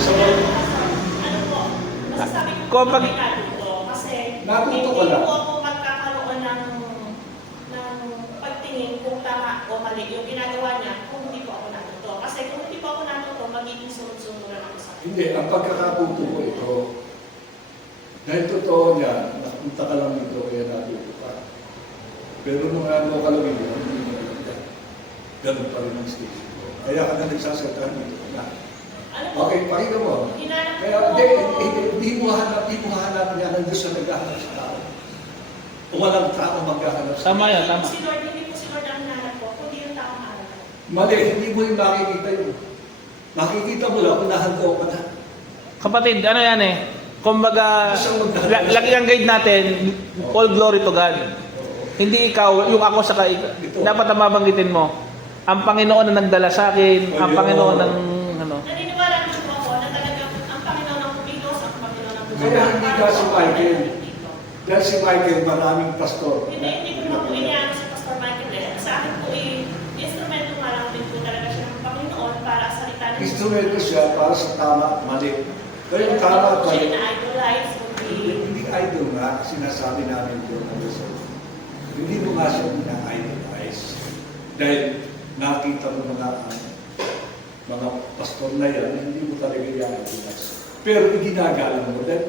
So, ano po, masasabi ko Kung po pag- may natuto. Kasi Natuto hindi ko lang. po ako magkakaroon ng pagtingin kung tama o mali yung ginagawa niya kung hindi po ako natuto. Kasi kung hindi po ako natuto, magiging sunod-sunod ako sa akin. hindi, ang pagkakaputo ko ito, dahil totoo niya, napunta ka lang dito, kaya natuto ka. Pero nung ano ka lang dito, hindi mo nalagyan. Ganun pa rin ang stage ko. Kaya ka na nagsasalita dito na. Ano po? Okay, pakinggan mo. Hinanap Kaya ko hindi mo hanap niya ng Diyos na naghahanap sa tao. O walang tao maghahanap sa Tama yan, tama. Si Lord, hindi po si Lord ang hinanap ko, kundi yung taong harap. Mali, hindi mo yung makikita yun. Makikita mo lang kung nahanto ka na. Kapatid, ano yan eh? Kumbaga, lagi ang guide natin, all glory to God. Hindi ikaw, yung ako sa dapat na mabanggitin mo. Ang Panginoon na nagdala sa akin, ang Panginoon ng ano. Naniniwala naman po ako na talagang ang Panginoon ng Pumilos, ang Panginoon ng Pumilos. Kaya hindi ka si Michael. Dahil si Michael, maraming pastor. Hindi ko naman po iniano si Pastor Michael eh. Sa akin po instrumento nga lang din po talaga siya ng Panginoon para salita ng Instrumento siya para sa tama at mali. Kaya yung tama at mali, siya na-idolize, hindi idol nga, sinasabi namin doon ang result. Hindi mo nga siya na-idolize. Dahil nakita mo mga pastor na yan, hindi mo talaga i-idolize. Pero ginagalang mo dahil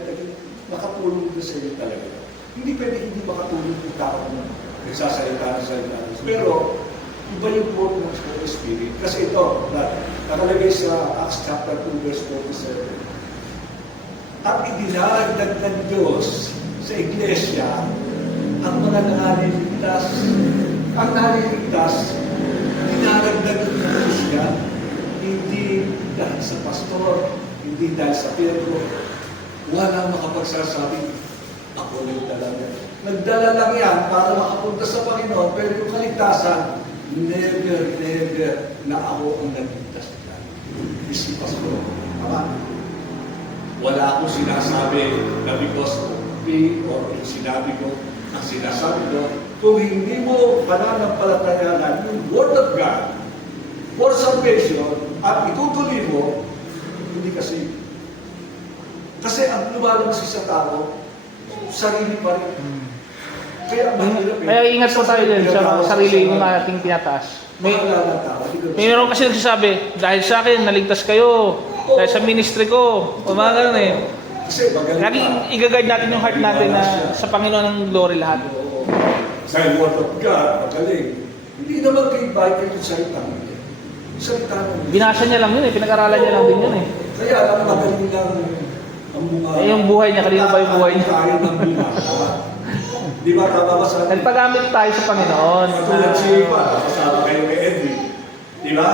makatulong ko sa iyo talaga. Hindi pwede hindi makatulong yung tao na nagsasalita ng salita. Pero iba yung work ng Holy Spirit. Kasi ito, nakalagay sa Acts chapter 2 verse 47. At idinaragdag ng Diyos sa iglesia ang mga naliligtas. Ang naliligtas, dinaragdag ng Diyos yan, hindi dahil sa pastor, hindi dahil sa Pedro. Wala makapagsasabi, ako nagdala yan. Nagdala lang yan para makapunta sa Panginoon, pero yung kaligtasan, never na ako ang nagligtas niya. Si pastor, tama? Wala akong sinasabi na because of me or yung sinabi ko, ang sinasabi ko, kung hindi mo pananampalatayanan yung Word of God for salvation at itutuloy mo, hindi kasi. Kasi ang lumalabas sa tao, sarili pa rin. Kaya mahirap eh. Kaya ingat po tayo din sa sarili ng ating tinataas. Mayroon kasi nagsasabi, dahil sa akin, naligtas kayo. Dahil sa ministry ko. O mga ganun eh. Kasi magaling Laging i-guide natin yung heart natin na sa Panginoon ng glory lahat. Dahil Word of God, magaling. Hindi naman kayo bakit yung salita mo. Salita mo. Binasa niya lang yun eh. Pinag-aralan niya lang din yun eh. Kaya lang magaling lang ang mga... Eh, yung buhay niya, kanina ba yung buhay niya? Kaya ng bunga. Di ba tama ba sa... Nagpagamit tayo sa Panginoon. Katulad si Pa, kasama kayo kay Edwin. Di ba?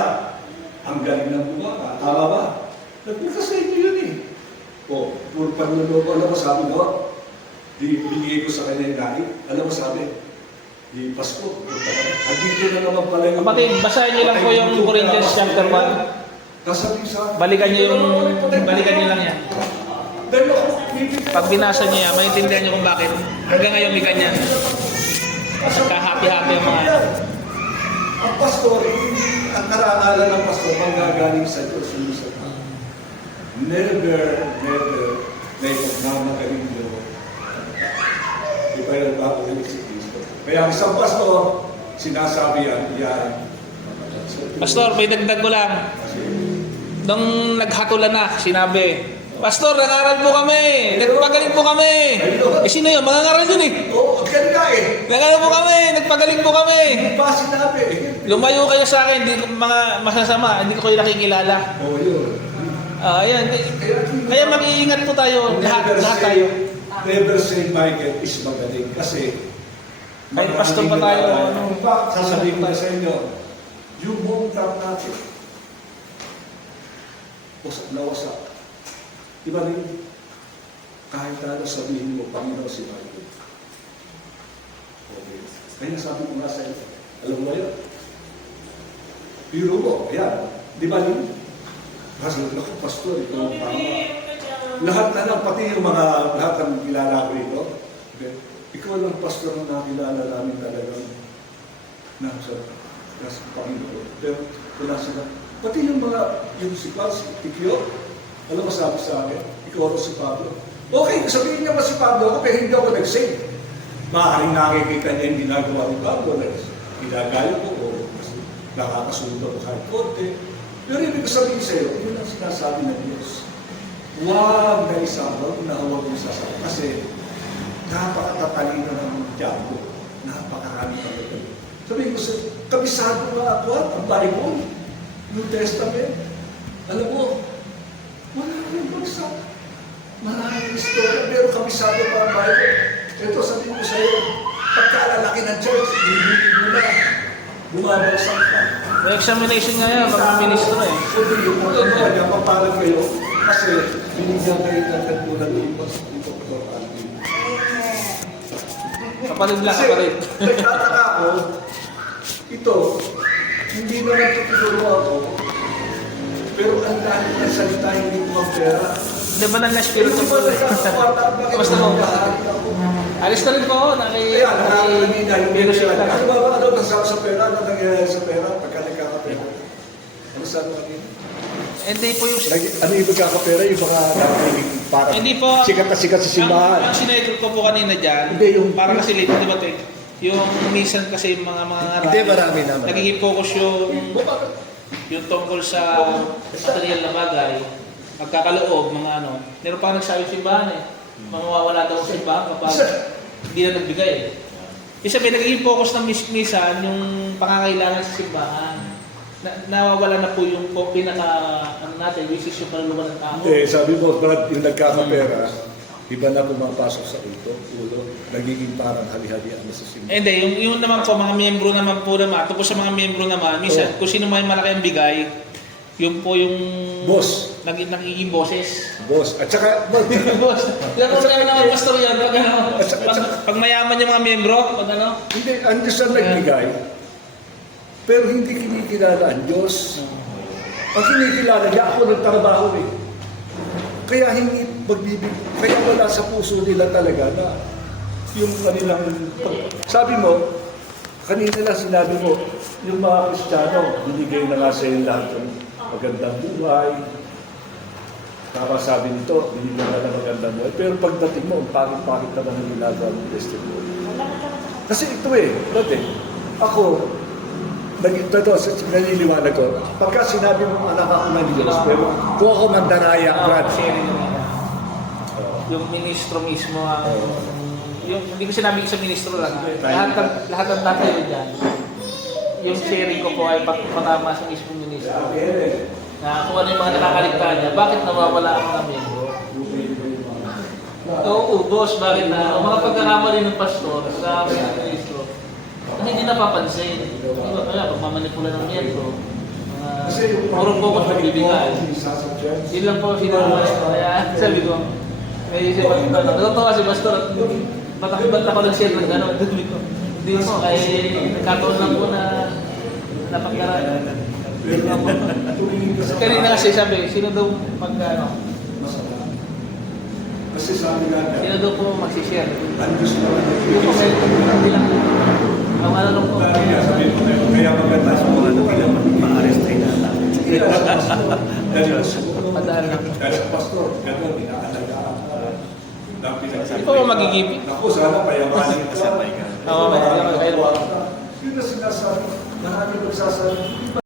Ang galing ng bunga. Tama ba? Nagbukas sa inyo yun eh. O, puro panluloko. Alam mo sabi ko, binigay ko sa kanya yung galit. Alam mo sabi, di Pasko. Dito na naman pala yung... Kapatid, basahin niyo lang po yung Corinthians chapter 1. Kasabi sa... Balikan niyo lang yan. Dahil ako, Pag binasa niyo yan, maintindihan niyo kung bakit. Hanggang ngayon may ganyan. Nagka-happy-happy ang mga... ang pastor, ang karangalan ng pastor, manggagaling sa Diyos yung isa. Never may pagmamagaling Diyos. Di ba yung babagaling si Kristo? Kaya Kaya ang isang pastor, sinasabi yan. Pastor, may dagdag ko lang. Nung naghatulan na, sinabi, Pastor, nangaral po kami. Nagpagaling po kami. Eh, sino yun? Mga ngaral yun eh. Oo, ganun eh. Nangaral po kami. Nagpagaling po kami. Hindi pa sinabi eh. Lumayo kayo sa akin. Hindi ko mga masasama. Hindi ko kayo nakikilala. Oo, yun. Ayan. Kaya mag-iingat po tayo. Lahat tayo. Never say Michael is magaling kasi Kahit pastor pa tayo, ano? In fact, sasabihin ko na sa inyo, yung buong trap natin, nawasak. Iba rin, kahit ano sabihin mo, Panginoon si Michael. Okay. Kaya sabi ko nga sa inyo, alam mo yun? Biro mo, ayan. Di ba rin? Kasi naku, pastor, ito ang tama. Lahat na lang, pati yung mga, lahat ng kilala ko rito, okay? Ikaw lang pastor na nakilala namin talagang nasa Panginoon. Pero wala sila. Pati yung mga, yung si Tikyo, alam mo sabi sa akin, ikaw si Pablo. Okay, sabihin niya ba si Pablo ako, pero hindi ako nag-save. Maaaring nakikita niya yung ginagawa ni Pablo, ginagayo ko, o nakakasunod ako kahit konti. Pero ibig ko sabihin sa iyo, yun ang sinasabi ng Diyos. Huwag na isabag na huwag mo sasabi. Kasi napakatatalino ng diabo. Napakarami ng ito. Sabihin ko sa kabisado nga ako, ang Bible, New Testament. Alam mo, wala rin bagsak. Maraming istorya, pero kabisado pa ang Bible. Ito, sabihin ko sa iyo, pagkalalaki ng church, hindi mo na bumabagsak pa. May examination nga yan, mga ministro eh. Sabi yung mga kanya, mapalag kayo kasi binigyan kayo ng katulad ng Dr. Alvin. Kapatid lang, Kasi kapatid. nagtataka ako, ito, hindi naman ito tinuro ako, pero ang dahil ng salita hindi ko ang pera. Di ba nang na-spirito po? Basta mo. Alis na rin po ako. Kaya, nakakagina yung Pero siya pera. lang. Ano ba ano sa pera? Ano nangyayari sa pera? Pagka nagkakapera. Ano sabi natin? Hindi po yung... Ano yung nagkakapera? Yung mga parang Hindi po. sikat na sikat sa simbahan. Ang sinetro ko po kanina dyan, Hindi, yung- parang kasi late, di ba, Tek? Yung minsan kasi yung mga ngaral. Hindi, marami naman. Nagiging focus yung tungkol sa material na bagay, magkakaloob, mga ano. Meron pa nagsabi yung simbahan eh. Mawawala daw ang simbahan kapag hindi na nagbigay eh. Ibig sabihin, nagiging focus ng minsan yung pangangailangan sa simbahan. Nawawala na po yung pinaka ano natin, which is yung kaluluwa ng tao. Hindi, sabi mo, Brad, yung nagkakapera, iba na pumapasok sa ulo, nagiging parang hali-halian na sa simbahan. Hindi, yung naman po, mga miyembro naman po naman, tungkol sa mga miyembro naman, minsan, kung sino may malaki ang bigay, yun po yung... Boss. Nagiging boses. Boss. At saka, Boss. Yan po kaya naman, pastor yan. Pag, ano, At saka- pag mayaman yung mga miyembro, pag ano, hindi, ang Diyos ang nagbigay, pero hindi kinikilala ang Diyos. Ang kinikilala niya, ako nagtrabaho eh. Kaya hindi magbibig, kaya wala sa puso nila talaga na yung kanilang, sabi mo, kanina lang sinabi mo, yung mga Kristiyano, binigay na nga sa iyo lahat ng magandang buhay. Tama sabi nito, binigyan na ng magandang buhay. Pero pagdating mo, ang pangit-pangit naman ang ginagawa ng testimony. Kasi ito eh, dati, ako, naniliwanag ko, pagka sinabi mo anak ako ng Diyos, pero kung ako mandaraya, Brad, sharing yung ministro mismo, yung, hindi ko sinabi sa ministro lang, lahat ng tatay dyan, yung sharing ko po ay pagpatama sa mismo ministro. Na kung ano yung mga nakakaligtaan niya, bakit nawawala ang mga miyembro? Oo, boss, bakit na? Ang mga pagkakamali ng pastor sa mga ministro, na hindi napapansin. Di ba kaya, pagmamanipula ng miyembro, puro focus sa bibigay. Yun lang po sinabi. Kaya sabi ko, may isip ako, natutuwa si pastor at matakibat ako ng share ng gano'n. Hindi mo, kaya nagkataon lang po na napagkaraan. Kanina kasi sabi, sino daw mag ano? kasi sabi nga Sino daw po magsishare? ang Diyos naman Yung po kayo, hindi lang. Ang ano lang po. kaya maganda sa mga nabilang ma-arrest tayo na. Padaan lang. Dahil sa pastor, gano'n, inaalagaan. Hindi po magigipit. Ako, sana payamanin ka sa Oo, may Marami kailangan. kwarta. Yun na sinasabi. Marami magsasabi, hindi ba